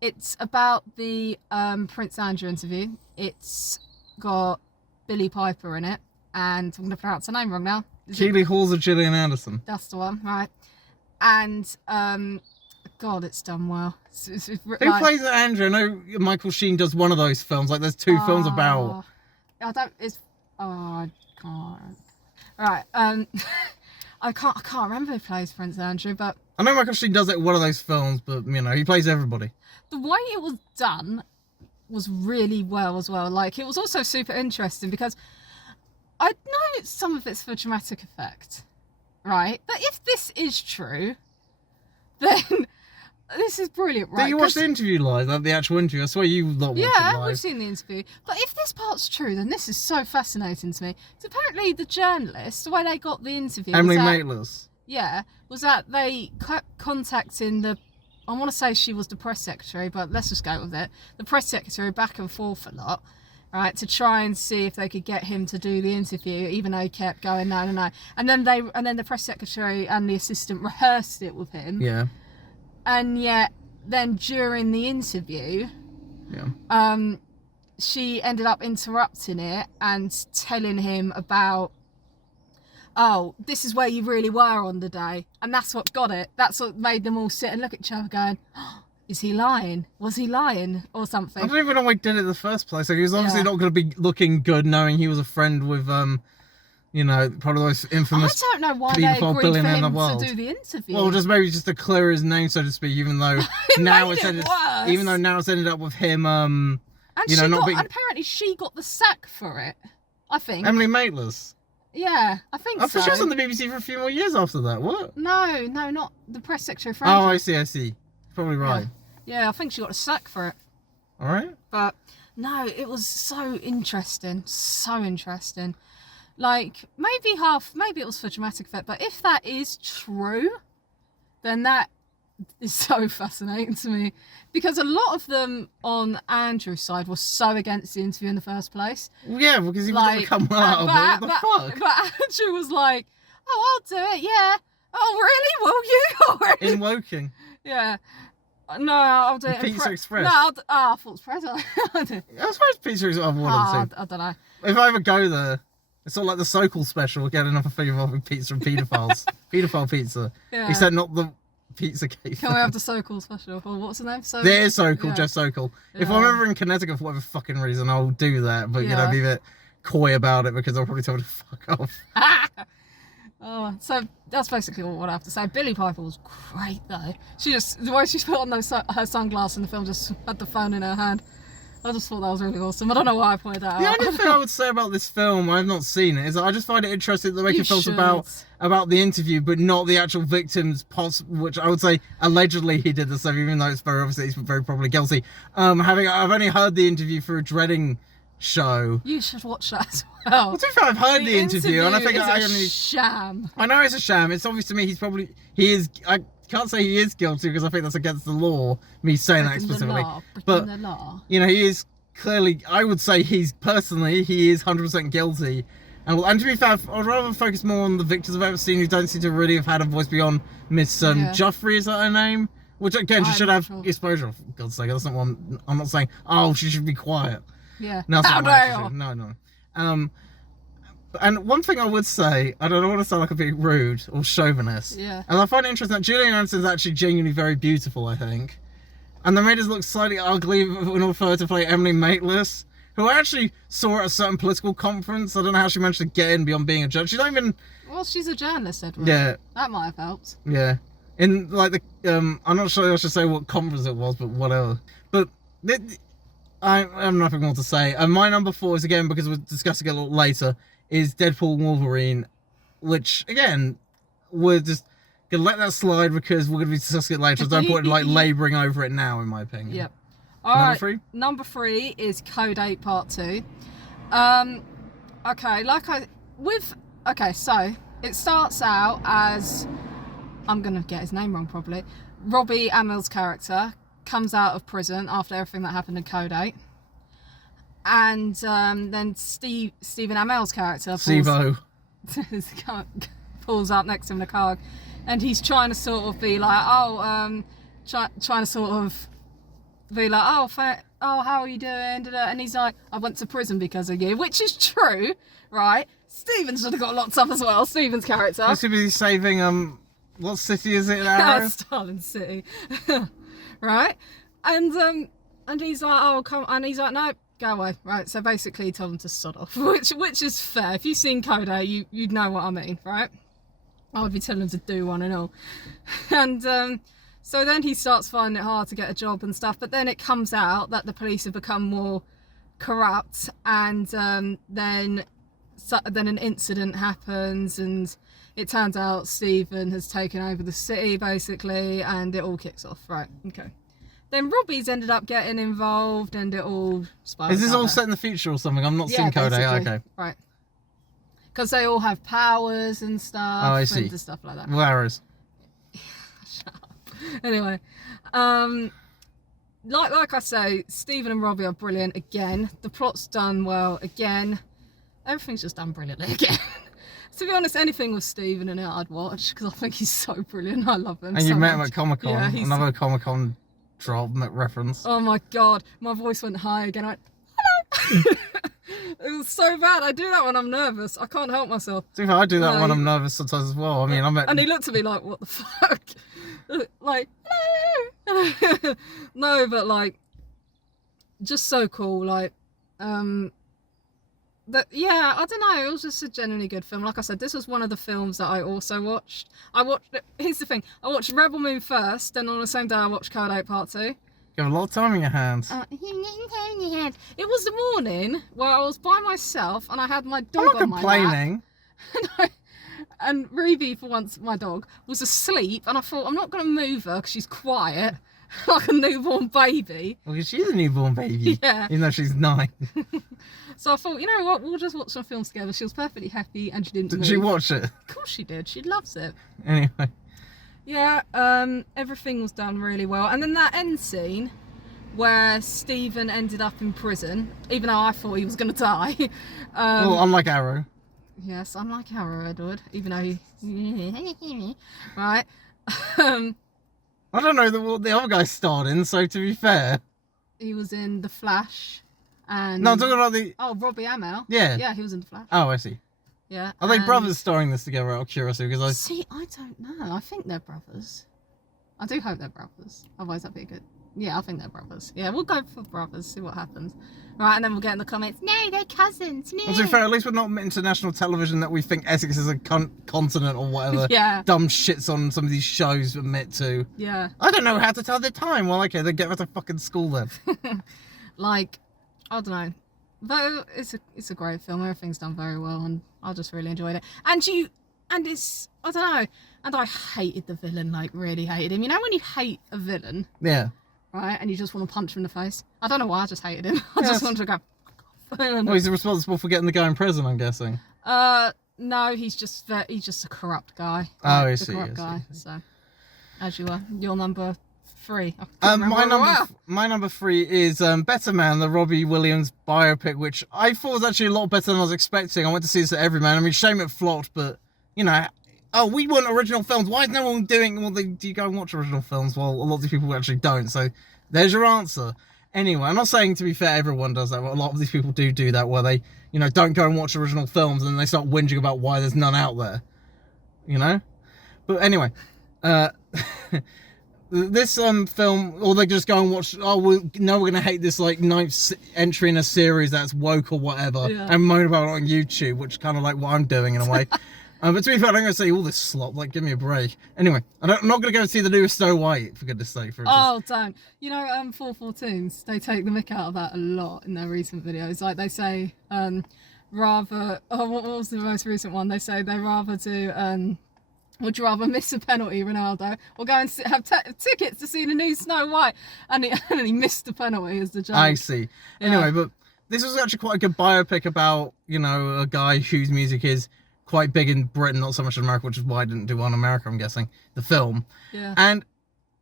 it's about the Prince Andrew interview. It's got Billie Piper in it, and I'm going to pronounce her name wrong now. Keely Halls of Gillian Anderson. That's the one, right. And God, it's done well. Who plays Andrew? I know Michael Sheen does one of those films, like there's 2 films about... I can't. Right, I can't remember who plays Prince Andrew, but... I know Michael Sheen does it in one of those films, but, you know, he plays everybody. The way it was done was really well as well. Like, it was also super interesting because I know some of it's for dramatic effect, right? But if this is true, then this is brilliant, right? Did you watch the interview live, like the actual interview? I swear you lot watched it live. Yeah, we've seen the interview. But if this part's true, then this is so fascinating to me. So apparently the journalist, the way they got the interview... Emily Maitlis. Yeah, was that they kept contacting the... I want to say she was the press secretary, but let's just go with it. The press secretary back and forth a lot, right, to try and see if they could get him to do the interview, even though he kept going, no. And then the press secretary and the assistant rehearsed it with him. Yeah. And yet, then during the interview, she ended up interrupting it and telling him about, oh, this is where you really were on the day. And that's what got it. That's what made them all sit and look at each other going, oh, is he lying? Was he lying? Or something. I don't even know why he did it in the first place. Like, he was obviously not going to be looking good knowing he was a friend with, you know, probably the most infamous I don't know why they agreed for billionaire in the him world. to do the interview. Well, just maybe just to clear his name, so to speak, even though now it's ended up with him, and you know, not being... apparently she got the sack for it, I think. Emily Maitlis. Yeah, I think so. I thought she was on the BBC for a few more years after that. What? No, not the press secretary. Oh, I see. Probably right. Yeah, I think she got a sack for it. All right. But no, it was so interesting. Like, maybe it was for dramatic effect, but if that is true, then that is so fascinating to me. Because a lot of them on Andrew's side were so against the interview in the first place. Yeah, because he wasn't come out of it. What the fuck? But Andrew was like, oh, I'll do it, yeah. Oh, really? Will you? Really? In Woking. Yeah. No, I'll do it. Pizza Express. No, I thought it was Perez. I suppose Pizza Express. I don't know. If I ever go there, it's sort of like the Sokol special. We're getting another thing involving pizza and paedophiles. Paedophile pizza. Yeah. Except not the pizza case. Can we have the Sokol special? Or what's the name? There is Sokol, just Sokol. Yeah. If I'm ever in Connecticut for whatever fucking reason, I'll do that. But, you know, be a bit coy about it because I'll probably tell her to fuck off. Oh, so that's basically what I have to say. Billie Piper was great though. The way she put on her sunglasses in the film, just had the phone in her hand. I just thought that was really awesome. I don't know why I pointed that out. The only thing I would say about this film, I've not seen it, is that I just find it interesting that they make films about the interview, but not the actual victims, which I would say allegedly he did the stuff, even though it's very obviously he's very probably guilty. I've only heard the interview through a Dreading show. You should watch that as well. Well, to be fair, I've heard the interview and I think it's a sham. I know it's a sham. It's obvious to me he is. I can't say he is guilty because I think that's against the law. Me saying that explicitly, but you know, he is clearly. I would say he is 100% guilty. And to be fair, I'd rather focus more on the victims I've ever seen who don't seem to really have had a voice beyond Miss Joffrey. Is that her name? Which again, she should have exposure. For God's sake, that's not one. I'm not saying. Oh, she should be quiet. Yeah. No, no. And one thing I would say, I don't want to sound like a bit rude or chauvinist. Yeah. And I find it interesting that Gillian Anderson's actually genuinely very beautiful, I think. And they made us look slightly ugly in order for her to play Emily Maitlis, who I actually saw at a certain political conference. I don't know how she managed to get in beyond being a judge. She's not even... Well, she's a journalist, Edward. Yeah. That might have helped. Yeah. In, like, the... I'm not sure I should say what conference it was, but whatever. But... I have nothing more to say. And my number 4 is, again, because we're discussing it a little later, is Deadpool Wolverine, which, again, we're just going to let that slide because we're going to be discussing it later. There's no point in, like, labouring over it now, in my opinion. Yep. Number 3? Number 3 is Code 8 Part 2. So it starts out as, I'm going to get his name wrong probably, Robbie Amell's character comes out of prison after everything that happened in Code 8. And then Stephen Amell's character pulls up next to him in the car, and he's trying to sort of be like, how are you doing? And he's like, I went to prison because of you, which is true, right? Stephen should have got locked up as well. Stephen's character. He's be saving what city is it in Arrow? Stalin City. Right? And he's like, oh come, and he's like, no, go away. Right, so basically he told him to sod off, which is fair. If you've seen Code 8, you'd know what I mean, right? I would be telling him to do one and all. And so then he starts finding it hard to get a job and stuff, but then it comes out that the police have become more corrupt, and then an incident happens, and it turns out Stephen has taken over the city, basically, and it all kicks off. Right, okay. Then Robbie's ended up getting involved, and it all spirals. Is this all set in the future or something? I'm not seeing Code 8, okay. Right. Because they all have powers and stuff. Oh, I see. And stuff like that. Whereas? Shut up. Anyway, like I say, Stephen and Robbie are brilliant again. The plot's done well again. Everything's just done brilliantly again. To be honest, anything with Stephen in it I'd watch, because I think he's so brilliant. I love him. And so you met him much. at Comic-Con. Yeah, Another Comic-Con drop reference. Oh my god, my voice went high again. I went, hello. It was so bad. I do that when I'm nervous. I can't help myself. To be fair, I do that when I'm nervous sometimes as well. I mean, I met... And he looked at me like, what the fuck? Like, hello. No, but like, just so cool. Like, yeah, I don't know. It was just a genuinely good film. Like I said, this was one of the films that I also watched. Here's the thing. I watched Rebel Moon first, then on the same day I watched Code 8 Part 2. You have a lot of time in your hands. It was the morning where I was by myself and I had my dog I'm not complaining. And Ruby, for once, my dog, was asleep, and I thought, I'm not going to move her because she's quiet, like a newborn baby. Well, she's a newborn baby. Yeah. Even though she's 9. So I thought, you know what, we'll just watch some films together. She was perfectly happy, and she didn't Did move. she watch it? Of course she did. She loves it. Anyway. Yeah, everything was done really well. And then that end scene where Stephen ended up in prison, even though I thought he was going to die. Well, unlike Arrow. Yes, unlike Arrow, Edward, even though he... Right. I don't know what the other guy starred in, so to be fair. He was in The Flash and... No, I'm talking about the... Oh, Robbie Amell. Yeah. Yeah, he was in The Flash. Oh, I see. Yeah. Are they brothers starring this together out of curiosity? Because I... See, I don't know. I think they're brothers. I do hope they're brothers. Otherwise that'd be good. Yeah, I think they're brothers. Yeah, we'll go for brothers, see what happens. Right, and then we'll get in the comments, no, they're cousins, no. Well, to be fair, at least we're not international television that we think Essex is a continent or whatever. Yeah. Dumb shits on some of these shows admit to. Yeah. I don't know how to tell the time. Well, okay, then get back to fucking school then. Like, I don't know. Though it's a great film. Everything's done very well, and I just really enjoyed it. And it's, I don't know. And I hated the villain, like really hated him. You know when you hate a villain? Yeah. Right, and you just want to punch him in the face. I don't know why, I just hated him. I just wanted to go. Well, he's responsible for getting the guy in prison, I'm guessing. No, he's just a corrupt guy. Oh, I see. Corrupt guy. So, as you were, your number 3. My number 3 is Better Man, the Robbie Williams biopic, which I thought was actually a lot better than I was expecting. I went to see this at Everyman. I mean, shame it flopped, but you know. Oh, we want original films. Why is no one doing... Well, do you go and watch original films? Well, a lot of these people actually don't. So, there's your answer. Anyway, I'm not saying, to be fair, everyone does that. But a lot of these people do that, where they, you know, don't go and watch original films and they start whinging about why there's none out there. You know? But anyway, this film, or they just go and watch... Oh, we're going to hate this, like, 9th entry in a series that's woke or whatever, and moan about it on YouTube, which is kind of like what I'm doing in a way. But to be fair, I'm going to say all this slop. Like, give me a break. Anyway, I'm not going to go see the new Snow White, for goodness sake. Oh, don't. You know, 414s, they take the mick out of that a lot in their recent videos. Like, they say, rather... Oh, what was the most recent one? They say they rather do... would you rather miss a penalty, Ronaldo, or go and have tickets to see the new Snow White? And he missed the penalty as the joke. I see. Anyway, but this was actually quite a good biopic about, you know, a guy whose music is quite big in Britain, not so much in America, which is why I didn't do one in America, I'm guessing, the film. Yeah. And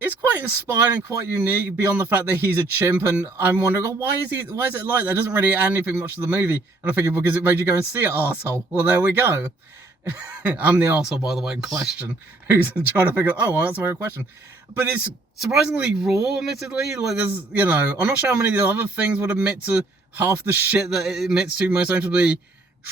it's quite inspiring, quite unique, beyond the fact that he's a chimp, and I'm wondering, why is it like that? It doesn't really add anything much to the movie. And I figured, because it made you go and see it, arsehole. Well, there we go. I'm the arsehole, by the way, in question, who's trying to figure, oh, well, that's a weird question. But it's surprisingly raw, admittedly. Like, there's, you know, I'm not sure how many of the other things would admit to half the shit that it admits to, most notably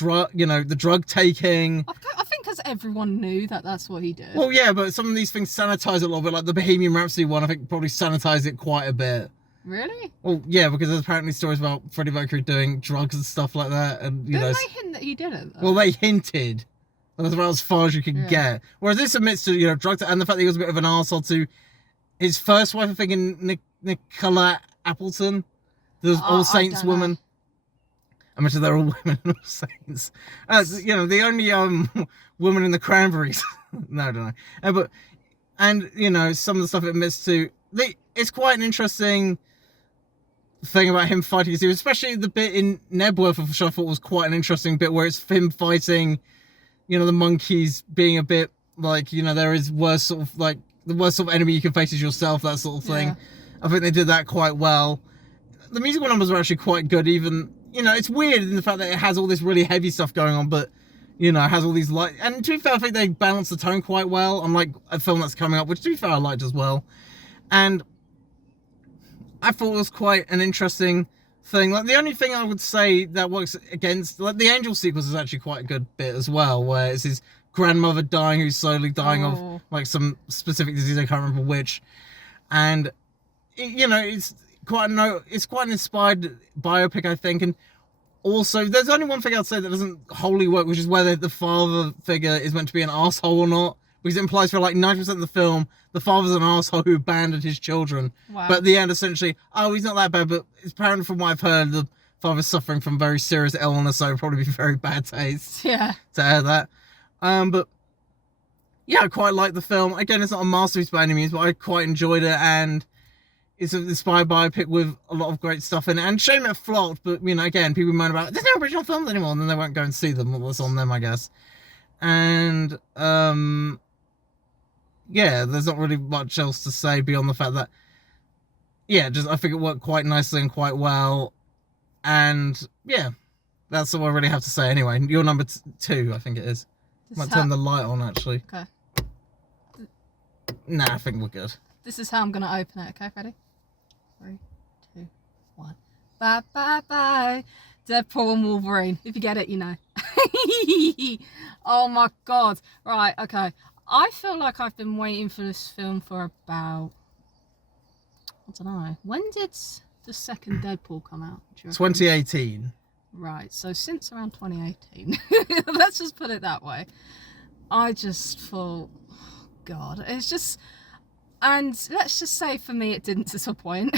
the drug taking. I think because everyone knew that that's what he did. Well, yeah, but some of these things sanitize it a little bit, like the Bohemian Rhapsody one, I think probably sanitized it quite a bit. Really? Well, yeah, because there's apparently stories about Freddie Mercury doing drugs and stuff like that, and Didn't they hint that he did it, though? Well, they hinted. And that's about as far as you can get. Whereas this admits to, you know, drugs, and the fact that he was a bit of an arsehole to his first wife, I think, in Nicola Appleton, the All Saints woman. I mentioned they're all women in All Saints. You know, the only woman in the Cranberries. No, I don't know. And, you know, some of the stuff it admits to. It's quite an interesting thing about him fighting, especially the bit in Nebworth, which I thought was quite an interesting bit, where it's him fighting, you know, the monkeys, being a bit like, you know, there is worse sort of, like, the worst sort of enemy you can face is yourself, that sort of thing. I think they did that quite well. The musical numbers were actually quite good, even, you know, it's weird in the fact that it has all this really heavy stuff going on, but, you know, it has all these light, and to be fair, I think they balance the tone quite well, unlike a film that's coming up, which to be fair, I liked as well. And I thought it was quite an interesting thing. Like, the only thing I would say that works against, like, the Angel sequence is actually quite a good bit as well, where it's his grandmother dying, who's slowly dying of, like, some specific disease, I can't remember which, and, you know, it's quite an inspired biopic, I think, and also, there's only one thing I'd say that doesn't wholly work, which is whether the father figure is meant to be an asshole or not. Because it implies for like 90% of the film, the father's an asshole who abandoned his children. Wow. But at the end, essentially, oh, he's not that bad, but it's apparent from what I've heard, the father's suffering from very serious illness, so it'd probably be very bad taste. Yeah. To air that. But yeah, I quite like the film. Again, it's not a masterpiece by any means, but I quite enjoyed it, and it's an inspired biopic with a lot of great stuff in it. And shame it flopped, but, you know, again, people moan about, there's no original films anymore, and then they won't go and see them. Well, that's on them, I guess. And, yeah, there's not really much else to say beyond the fact that, yeah, just I think it worked quite nicely and quite well. And, yeah, that's all I really have to say anyway. You're number 2, I think it is. Might turn the light on, actually. Okay. Nah, I think we're good. This is how I'm going to open it, okay? Ready? 3, 2, 1. Bye, bye, bye. Deadpool and Wolverine. If you get it, you know. Oh my god. Right, okay. I feel like I've been waiting for this film for about, I don't know. When did the second Deadpool come out? 2018. Right, so since around 2018. Let's just put it that way. I just thought, oh god, it's just... And let's just say for me, it didn't disappoint.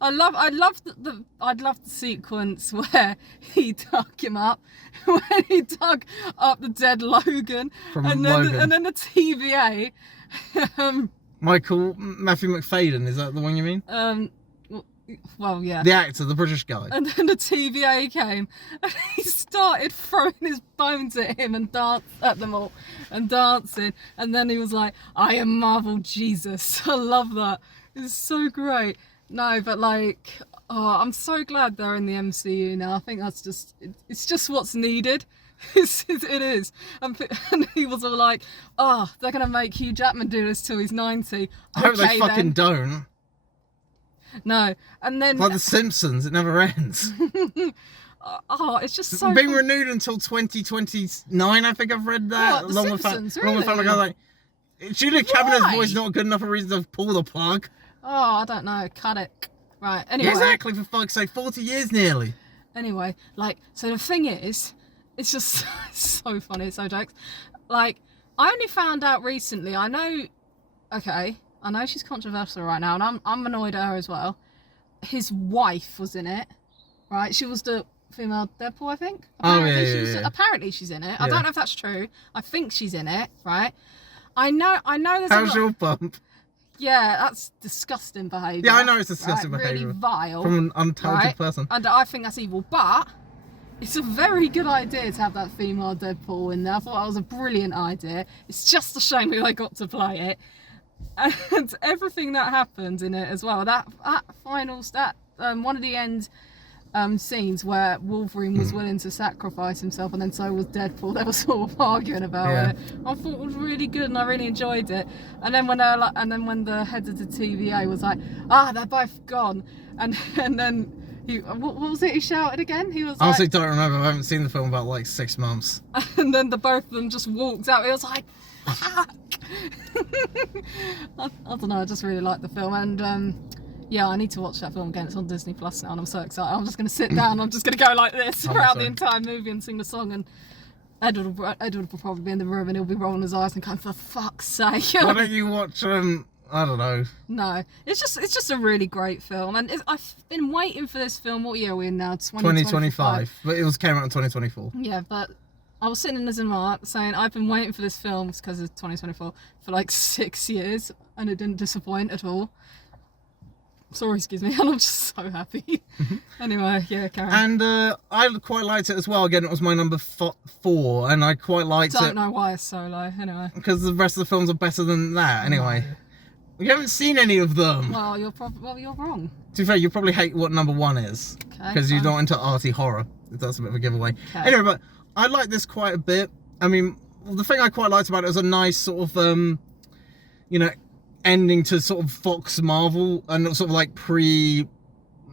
I'd love the sequence where he dug him up, when he dug up the dead Logan, and then the TVA. Matthew McFadden, is that the one you mean? Well, yeah. The actor, the British guy. And then the TVA came, and he started throwing his bones at him and at them all, and dancing. And then he was like, "I am Marvel Jesus." I love that. It's so great. No, but like, oh, I'm so glad they're in the MCU now. I think that's it's just what's needed. It is. And he was all like, "Oh, they're gonna make Hugh Jackman do this till he's 90." I hope they fucking don't. No, and then... Like The Simpsons, it never ends. Oh, it's just so... Being renewed until 2029, I think I've read that. What, The Simpsons, really? Like, Julia Kavanaugh's voice not good enough a reason to pull the plug. Oh, I don't know, cut it. Right, anyway... Exactly, for fuck's sake, 40 years nearly. Anyway, like, so the thing is, it's just so funny, it's so jokes. Like, I only found out recently, I know she's controversial right now, and I'm annoyed at her as well. His wife was in it, right? She was the female Deadpool, I think. Apparently apparently she's in it. I don't know if that's true. I think she's in it, right? I know there's How's your bump? Yeah, that's disgusting behaviour. Yeah, I know it's disgusting behaviour. Really vile. From an untalented person. And I think that's evil, but it's a very good idea to have that female Deadpool in there. I thought that was a brilliant idea. It's just a shame who they got to play it. And everything that happened in it as well. That one of the end scenes where Wolverine was willing to sacrifice himself, and then so was Deadpool. They were sort of arguing about it. I thought it was really good, and I really enjoyed it. And then when the head of the TVA was like, they're both gone, and then what was it he shouted again? He was I honestly don't remember. I haven't seen the film about like 6 months. And then the both of them just walked out. It was like, fuck. I don't know, I just really like the film, and yeah, I need to watch that film again. It's on Disney Plus now, and I'm so excited. I'm just going to sit down, I'm just going to go like this throughout the entire movie and sing the song, and Edward will probably be in the room, and he'll be rolling his eyes and going, for fuck's sake. Why don't you watch, I don't know. No, it's just a really great film, and I've been waiting for this film. What year are we in now? 2025. But it came out in 2024. Yeah, but I was sitting in the cinema saying I've been waiting for this film because it's 2024 for like 6 years, and it didn't disappoint at all. Sorry, excuse me, and I'm just so happy. Anyway, yeah, Karen. And I quite liked it as well. Again, it was my number 4, and I quite liked it. Don't know why it's so low, anyway. Because the rest of the films are better than that, anyway. You haven't seen any of them. Well, you're wrong. To be fair, you probably hate what number 1 is. Okay. Because you're not into arty horror. That's a bit of a giveaway. Okay. Anyway, but I like this quite a bit. I mean, the thing I quite liked about it was a nice sort of, you know, ending to sort of Fox Marvel and sort of like pre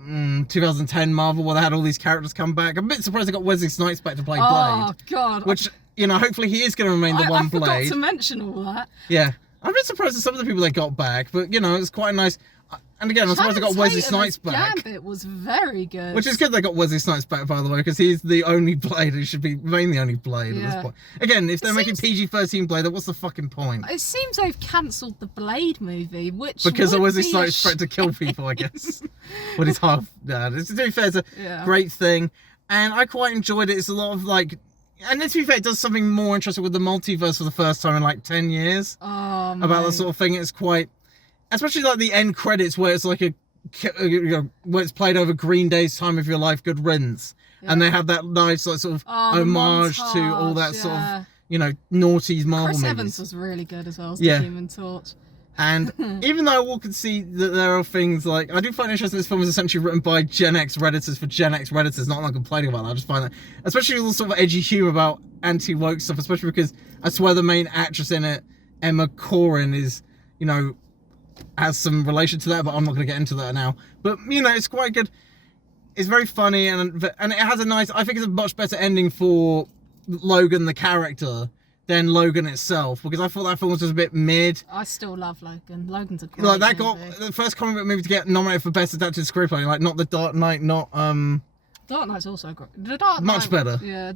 2010 Marvel where they had all these characters come back. I'm a bit surprised they got Wesley Snipes back to play Blade. Oh, God. Which, you know, hopefully he is going to remain the one Blade. I forgot to mention all that. Yeah. I'm a bit surprised at some of the people they got back, but, you know, it's quite nice. And again, I'm surprised they got Wesley Snipes back. Gambit was very good. Which is good they got Wesley Snipes back, by the way, because he's the only Blade who should be remain the only Blade at this point. Again, if they're making PG-13 Blade, then what's the fucking point? It seems they've cancelled the Blade movie, which because of would Wesley be Snipes threat to kill people, I guess. But he's half dead. To be fair, it's a great thing, and I quite enjoyed it. It's a lot of like, and to be fair, it does something more interesting with the multiverse for the first time in like 10 years. Oh, about that sort of thing. It's quite, especially like the end credits where it's like where it's played over Green Day's Time of Your Life, Good Riddance, and they have that nice like sort of homage to all that sort of, you know, naughty Marvel Chris movies. Evans was really good as well as the Human Torch. And even though I will concede that there are things like, I do find it interesting this film is essentially written by Gen X Redditors for Gen X Redditors, not like complaining about that. I just find that, especially all the sort of edgy humour about anti-woke stuff, especially because I swear the main actress in it, Emma Corrin, is, you know, has some relation to that, but I'm not going to get into that now. But, you know, it's quite good. It's very funny, and it has a nice, I think it's a much better ending for Logan, the character, than Logan itself, because I thought that film was just a bit mid. I still love Logan. Logan's a great like that movie. got the first comic book movie to get nominated for Best Adapted Screenplay, like not The Dark Knight, not Dark Knight's also great. The Dark Knight, much better. Yeah,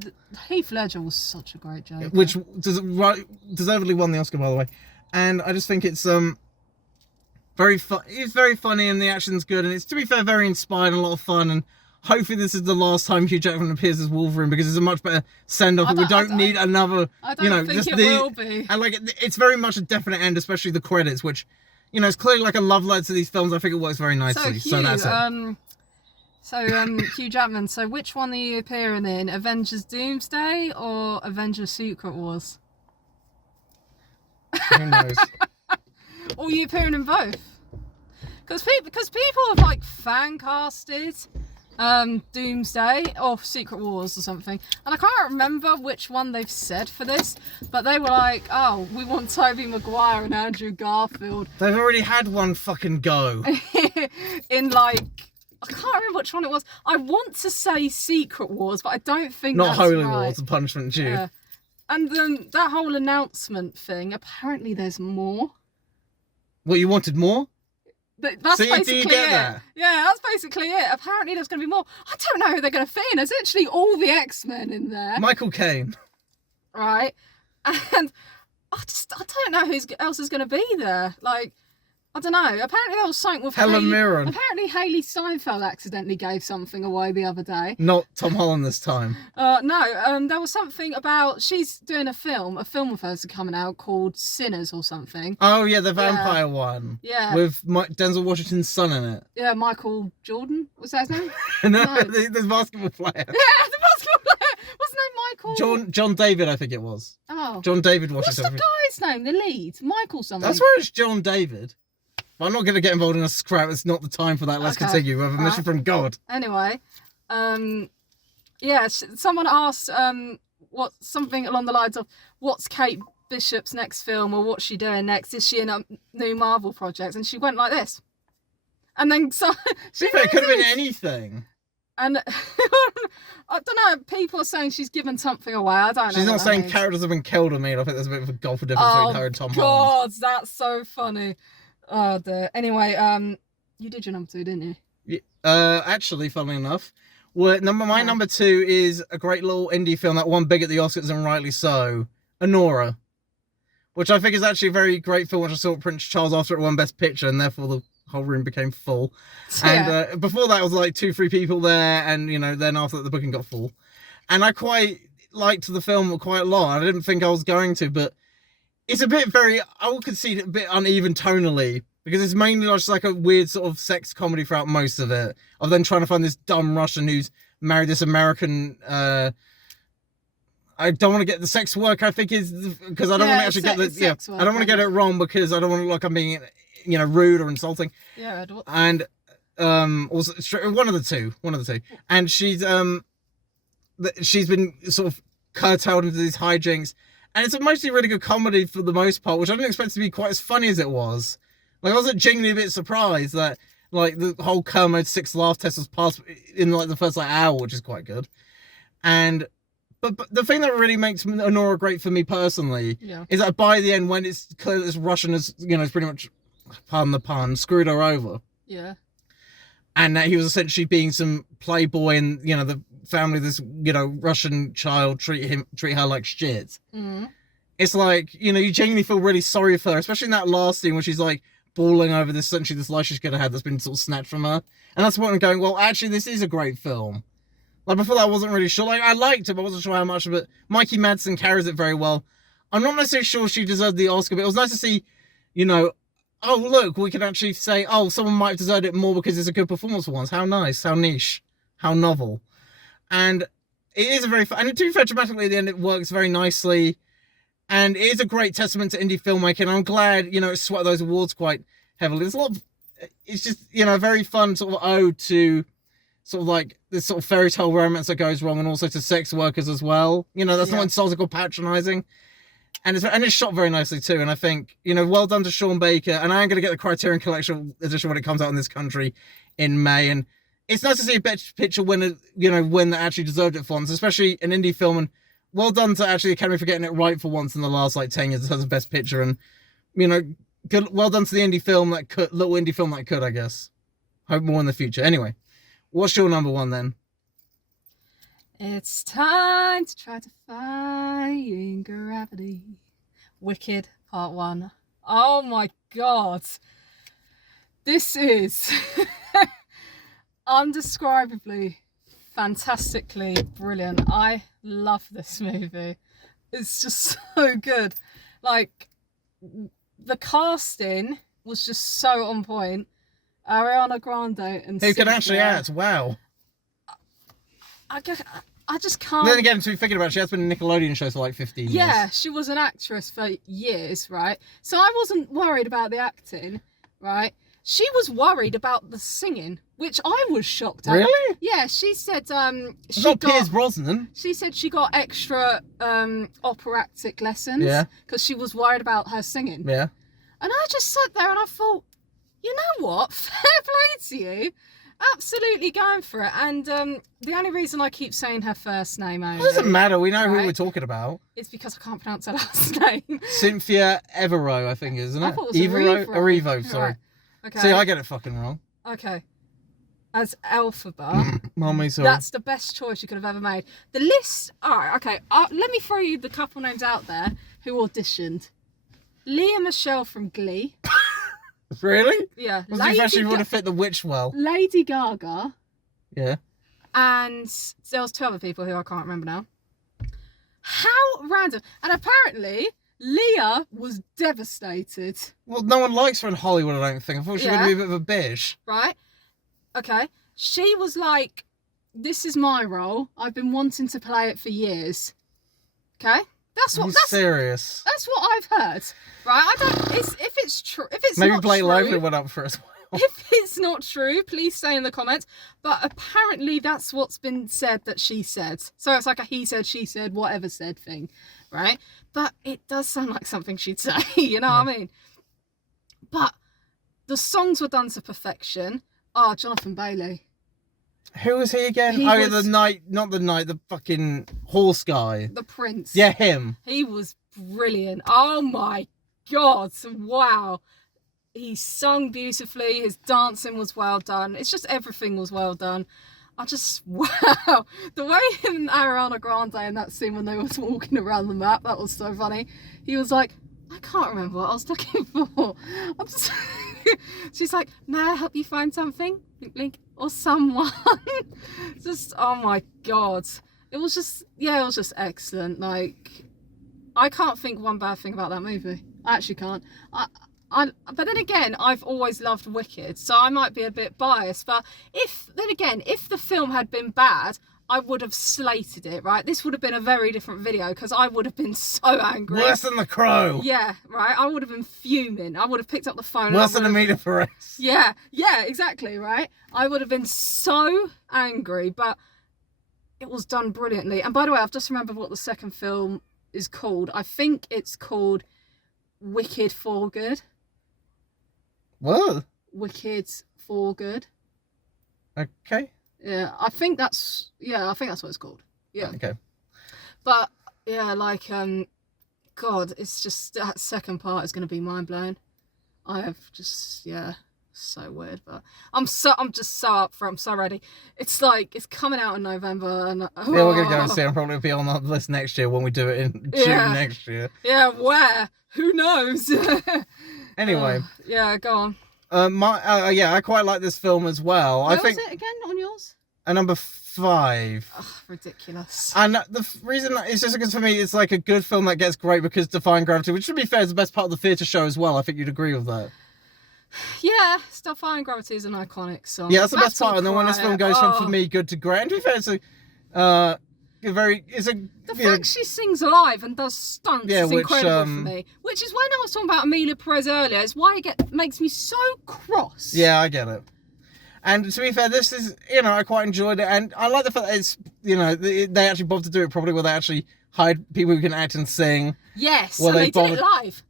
Heath Ledger was such a great Joker. Which deservedly won the Oscar, by the way. And I just think it's very fun. It's very funny, and the action's good, and it's, to be fair, very inspired and a lot of fun. And hopefully this is the last time Hugh Jackman appears as Wolverine, because it's a much better send-off. We don't need another. I don't you know, think just it will be. And like, it's very much a definite end, especially the credits, which, you know, it's clearly like a love letter to these films. I think it works very nicely. So, Hugh, that's it. Hugh Jackman. So which one are you appearing in? Avengers Doomsday or Avengers Secret Wars? Who knows? Or are you appearing in both? Because people have like fan casted Doomsday or Secret Wars or something, and I can't remember which one they've said for this, but they were like, oh, we want Tobey Maguire and Andrew Garfield. They've already had one fucking go. In like, I can't remember which one it was. I want to say Secret Wars, but I don't think Not that's Holy right. Wars, the punishment due. Yeah. And then that whole announcement thing, apparently there's more. Well, you wanted more? That's See, basically do you get it. that? Yeah, that's basically it. Apparently there's going to be more. I don't know who they're going to fit in. There's actually all the X-Men in there. Michael Caine. Right? And I don't know who else is going to be there. Like, I don't know. Apparently there was something with Helen Mirren. Apparently Hayley Steinfeld accidentally gave something away the other day. Not Tom Holland this time. No, there was something about, she's doing a film of hers coming out called Sinners or something. Oh yeah, the vampire one. Yeah. With Denzel Washington's son in it. Yeah, Michael Jordan, was that his name? No, No. the basketball player. Yeah, the basketball player. What's his name, Michael? John David, I think it was. Oh. John David What's Washington. the guy's name, the lead? Michael something. That's where it's John David. But I'm not going to get involved in a scrap. It's not the time for that. Let's continue. We have a mission from God. Anyway, yeah, someone asked something along the lines of, what's Kate Bishop's next film, or what's she doing next? Is she in a new Marvel project? And she went like this. And then so It could have been anything. And I don't know, people are saying she's given something away. I don't know. She's not saying characters have been killed. I mean, I think there's a bit of a gulf of difference between her and Tom Holland. God, that's so funny. Oh dear. Anyway, you did your number 2, didn't you? Actually, funnily enough, my number 2 is a great little indie film that won big at the Oscars, and rightly so, Anora, which I think is actually a very great film, which I saw at Prince Charles after it won Best Picture, and therefore the whole room became full. Yeah. And before that was like 2-3 people there, and you know, then after that the booking got full. And I quite liked the film quite a lot. I didn't think I was going to, but it's a bit I will concede, a bit uneven tonally, because it's mainly just like a weird sort of sex comedy throughout most of it, of then trying to find this dumb Russian who's married this American, I don't want to get the sex work, I think is, because I don't want to actually get the, I don't want to get it wrong, because I don't want to look like I'm being rude or insulting. Yeah. And also one of the two, and she's been sort of curtailed into these hijinks, and it's a mostly really good comedy for the most part, which I didn't expect to be quite as funny as it was. Like, I was genuinely a bit surprised that like the whole Kermode 6 laugh test was passed in like the first like hour, which is quite good. And but the thing that really makes Anora great for me personally is that by the end, when it's clear that this Russian has pretty much, pardon the pun, screwed her over. Yeah. And that he was essentially being some playboy, and the family of this Russian child treat her like shit. Mm-hmm. It's like you genuinely feel really sorry for her, especially in that last scene where she's like bawling over this life she's could have had that's been sort of snatched from her. And that's what I'm going, well, actually, this is a great film. Like, before that, I wasn't really sure. Like, I liked it, but I wasn't sure how much of it. Mikey Madsen carries it very well. I'm not necessarily sure she deserved the Oscar, but it was nice to see, oh, look, we can actually say, oh, someone might have deserved it more because it's a good performance for once. How nice, how niche, how novel. And it is a very fun, and to be fair, dramatically at the end, it works very nicely. And it is a great testament to indie filmmaking. I'm glad, it swept those awards quite heavily. There's a lot of, it's just, a very fun sort of ode to sort of like this sort of fairy tale romance that goes wrong, and also to sex workers as well. That's not insulting or patronizing. And it's shot very nicely too. And I think, well done to Sean Baker. And I am going to get the Criterion Collection edition when it comes out in this country in May. And it's nice to see a Best Picture winner, when they actually deserved it for once, especially an indie film. And well done to actually the Academy for getting it right for once in the last 10 years in terms of Best Picture. And, good, well done to the little indie film that could, I guess. Hope more in the future. Anyway, what's your number one then? It's time to try to find gravity. Wicked, part 1. Oh my god. This is undescribably, fantastically brilliant. I love this movie. It's just so good. Like, the casting was just so on point. Ariana Grande and Who can actually act? Wow. I just can't. Then again, to be thinking about it, she has been in Nickelodeon shows for 15 years. Yeah, she was an actress for years, right? So I wasn't worried about the acting, right? She was worried about the singing, which I was shocked at. Really? Yeah, she said she got Piers Brosnan. She said she got extra operatic lessons because she was worried about her singing. Yeah. And I just sat there and I thought, you know what? Fair play to you. Absolutely going for it. And the only reason I keep saying her first name only, it doesn't matter. We know who we're talking about. It's because I can't pronounce her last name. Cynthia Evero, I think, isn't it? I thought it was Erivo, sorry. Right. Okay. See, I get it fucking wrong. Okay. As Elphaba, Mommy, sorry. that's the best choice you could have ever made. The list. All right. Okay. Let me throw you the couple names out there who auditioned. Leah Michelle from Glee. Really? Yeah. She would have fit the witch well. Lady Gaga. Yeah. And there was 2 other people who I can't remember now. How random. And apparently, Leah was devastated. Well, no one likes her in Hollywood, I don't think. I thought she would be a bit of a bitch. Right? Okay. She was like, this is my role. I've been wanting to play it for years. Okay? That's serious. That's what I've heard. Right? I don't. If it's true. If it's maybe not Blake true, Lively went up for as well. If it's not true, please say in the comments. But apparently, that's what's been said that she said. So it's like a he said, she said, whatever said thing, right? But it does sound like something she'd say. You know what I mean? But the songs were done to perfection. Oh, Jonathan Bailey. Who was he again? The knight, not the knight, the fucking horse guy. The prince. Yeah, him. He was brilliant. Oh my god. Wow. He sung beautifully. His dancing was well done. It's just everything was well done. Wow. The way him and Ariana Grande in that scene when they were walking around the map, that was so funny. He was like, I can't remember what I was looking for. She's like, may I help you find something? Link, link, or someone. Just, oh my god. It was just excellent. Like, I can't think one bad thing about that movie. I actually can't. But then again, I've always loved Wicked, so I might be a bit biased. But if the film had been bad, I would have slated it, right? This would have been a very different video because I would have been so angry. Worse than The Crow. Yeah, right? I would have been fuming. I would have picked up the phone. Worse than Amelia Perez. Yeah, exactly, right? I would have been so angry, but it was done brilliantly. And by the way, I've just remembered what the second film is called. I think it's called Wicked for Good. What? Wicked for Good. Okay. Yeah, I think that's what it's called. Yeah. Okay. But yeah, like God, it's just that second part is gonna be mind blowing. I have just so weird, but I'm just so up for it. I'm so ready. It's like it's coming out in November and yeah, we're gonna go and see it. Probably be on the list next year when we do it in June next year. Yeah, where? Who knows? Anyway. Yeah, go on. I quite like this film as well. Where was it again on yours? Number 5. Ugh, ridiculous. And the reason it's just because for me, it's like a good film that gets great because Defying Gravity, which to be fair is the best part of the theatre show as well. I think you'd agree with that. Yeah, Defying Gravity is an iconic song. Yeah, that's the best part. And then when this film goes from for me good to great, and to be fair, the fact she sings live and does stunts is incredible for me. Which is when I was talking about Amelia Perez earlier, is why it makes me so cross. Yeah, I get it. And to be fair, this is, I quite enjoyed it. And I like the fact that it's, they actually bothered to do it properly where they actually hired people who can act and sing. Yes, and they did it live.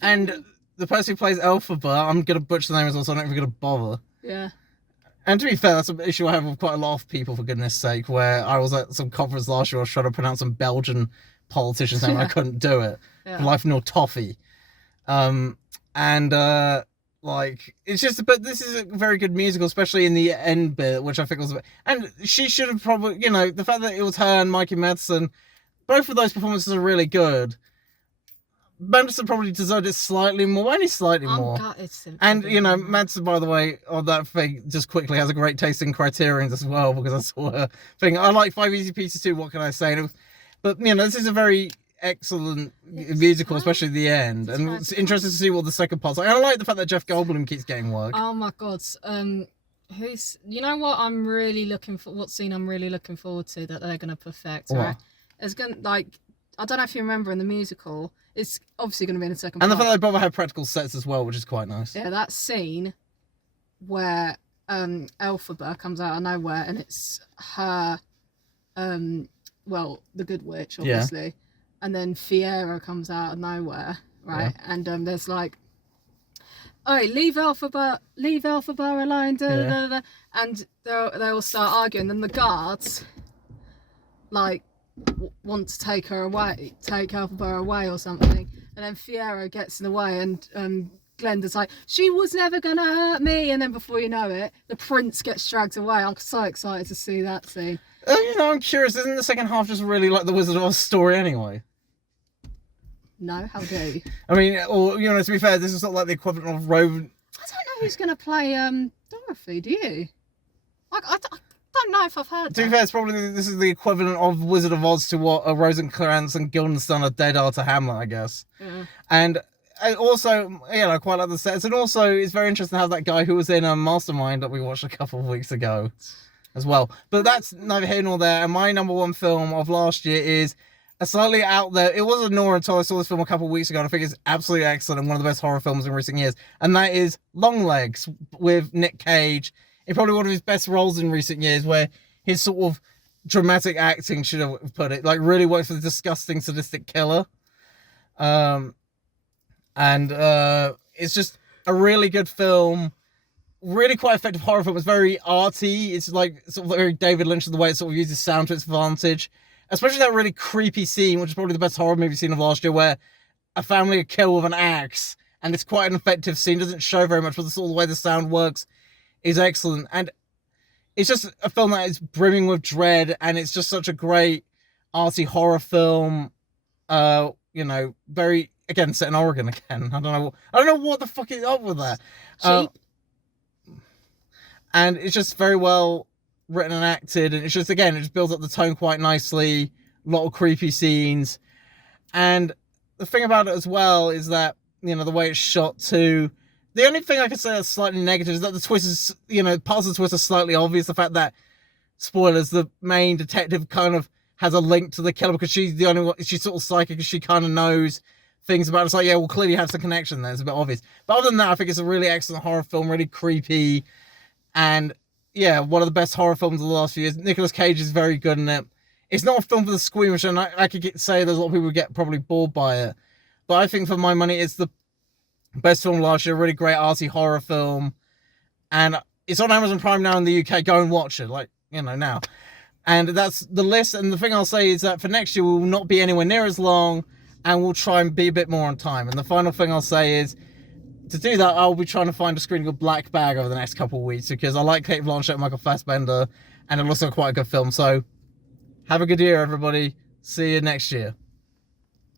And the person who plays Elphaba, I'm going to butcher the name as well, so I'm not even going to bother. Yeah. And to be fair, that's an issue I have with quite a lot of people, for goodness sake, where I was at some conference last year, I was trying to pronounce some Belgian politician's name, and I couldn't do it. Yeah. Life nor toffee. It's just, but this is a very good musical, especially in the end bit, which I think was, and she should have probably, the fact that it was her and Mikey Madsen, both of those performances are really good. Madsen probably deserved it slightly more, only slightly more. And, Madsen, by the way, on that thing, just quickly has a great taste in Criterions as well, because I saw her thing. I like 5 Easy Pieces too, what can I say? But, this is a very excellent musical, especially the end. And it's interesting to see what the second part's like. And I like the fact that Jeff Goldblum keeps getting work. Oh my God. Who's, what I'm really looking for, what scene I'm really looking forward to that they're going to perfect, right? It's going to, I don't know if you remember in the musical, it's obviously going to be in the second part. And the fact that they both had practical sets as well, which is quite nice. Yeah, that scene where Elphaba comes out of nowhere and it's her, the good witch, obviously. Yeah. And then Fiera comes out of nowhere, right? Yeah. And there's like, oh, leave Elphaba alone, da, da, da. And they'll start arguing. Then the guards, want to take Elphaba away or something. And then Fiera gets in the way and Glenda's like, she was never gonna hurt me. And then before you know it, the prince gets dragged away. I'm so excited to see that scene. I'm curious, isn't the second half just really like the Wizard of Oz story anyway? No, how dare you? I mean, or, to be fair, this is not like the equivalent of Rowan. I don't know who's going to play Dorothy, do you? I don't know if I've heard To be fair, this is the equivalent of Wizard of Oz to what Rosencrantz and Guildenstern are dead are to Hamlet, I guess. Yeah. And also, I quite like the sets. And also, it's very interesting to have that guy who was in Mastermind that we watched a couple of weeks ago as well. But that's neither here nor there. And my number 1 film of last year is a slightly out there. It was Anora until I saw this film a couple of weeks ago. And I think it's absolutely excellent and one of the best horror films in recent years. And that is Longlegs with Nick Cage. It's probably one of his best roles in recent years, where his sort of dramatic acting, should have put it, really works for the disgusting, sadistic killer. It's just a really good film. Really quite effective horror film. It's very arty. It's sort of very David Lynch in the way it sort of uses sound to its advantage. Especially that really creepy scene, which is probably the best horror movie scene of last year, where a family are killed with an axe. And it's quite an effective scene. It doesn't show very much, but the way the sound works is excellent. And it's just a film that is brimming with dread, and it's just such a great arty horror film. Very, again, set in Oregon again. I don't know what the fuck is up with that. Cheap. And it's just very well written and acted, and it's just, again, it just builds up the tone quite nicely. A lot of creepy scenes. And the thing about it as well is that, the way it's shot too. The only thing I could say that's slightly negative is that the twist is, parts of the twist are slightly obvious. The fact that spoilers, the main detective kind of has a link to the killer because she's the only one, she's sort of psychic and she kind of knows things about it. It's like, yeah, well, clearly you have some connection there. It's a bit obvious. But other than that, I think it's a really excellent horror film, really creepy. And yeah, one of the best horror films of the last few years. Nicolas Cage is very good in it. It's not a film for the squeamish, and I could say there's a lot of people who get probably bored by it. But I think for my money, it's the best film last year, a really great arty horror film. And it's on Amazon Prime now in the UK. Go and watch it, like, you know, now. And that's the list. And the thing I'll say is that for next year, we will not be anywhere near as long, and we'll try and be a bit more on time. And the final thing I'll say is, to do that, I'll be trying to find a screening of Black Bag over the next couple of weeks, because I like Kate Blanchett and Michael Fassbender, and it looks like quite a good film. So, have a good year, everybody. See you next year.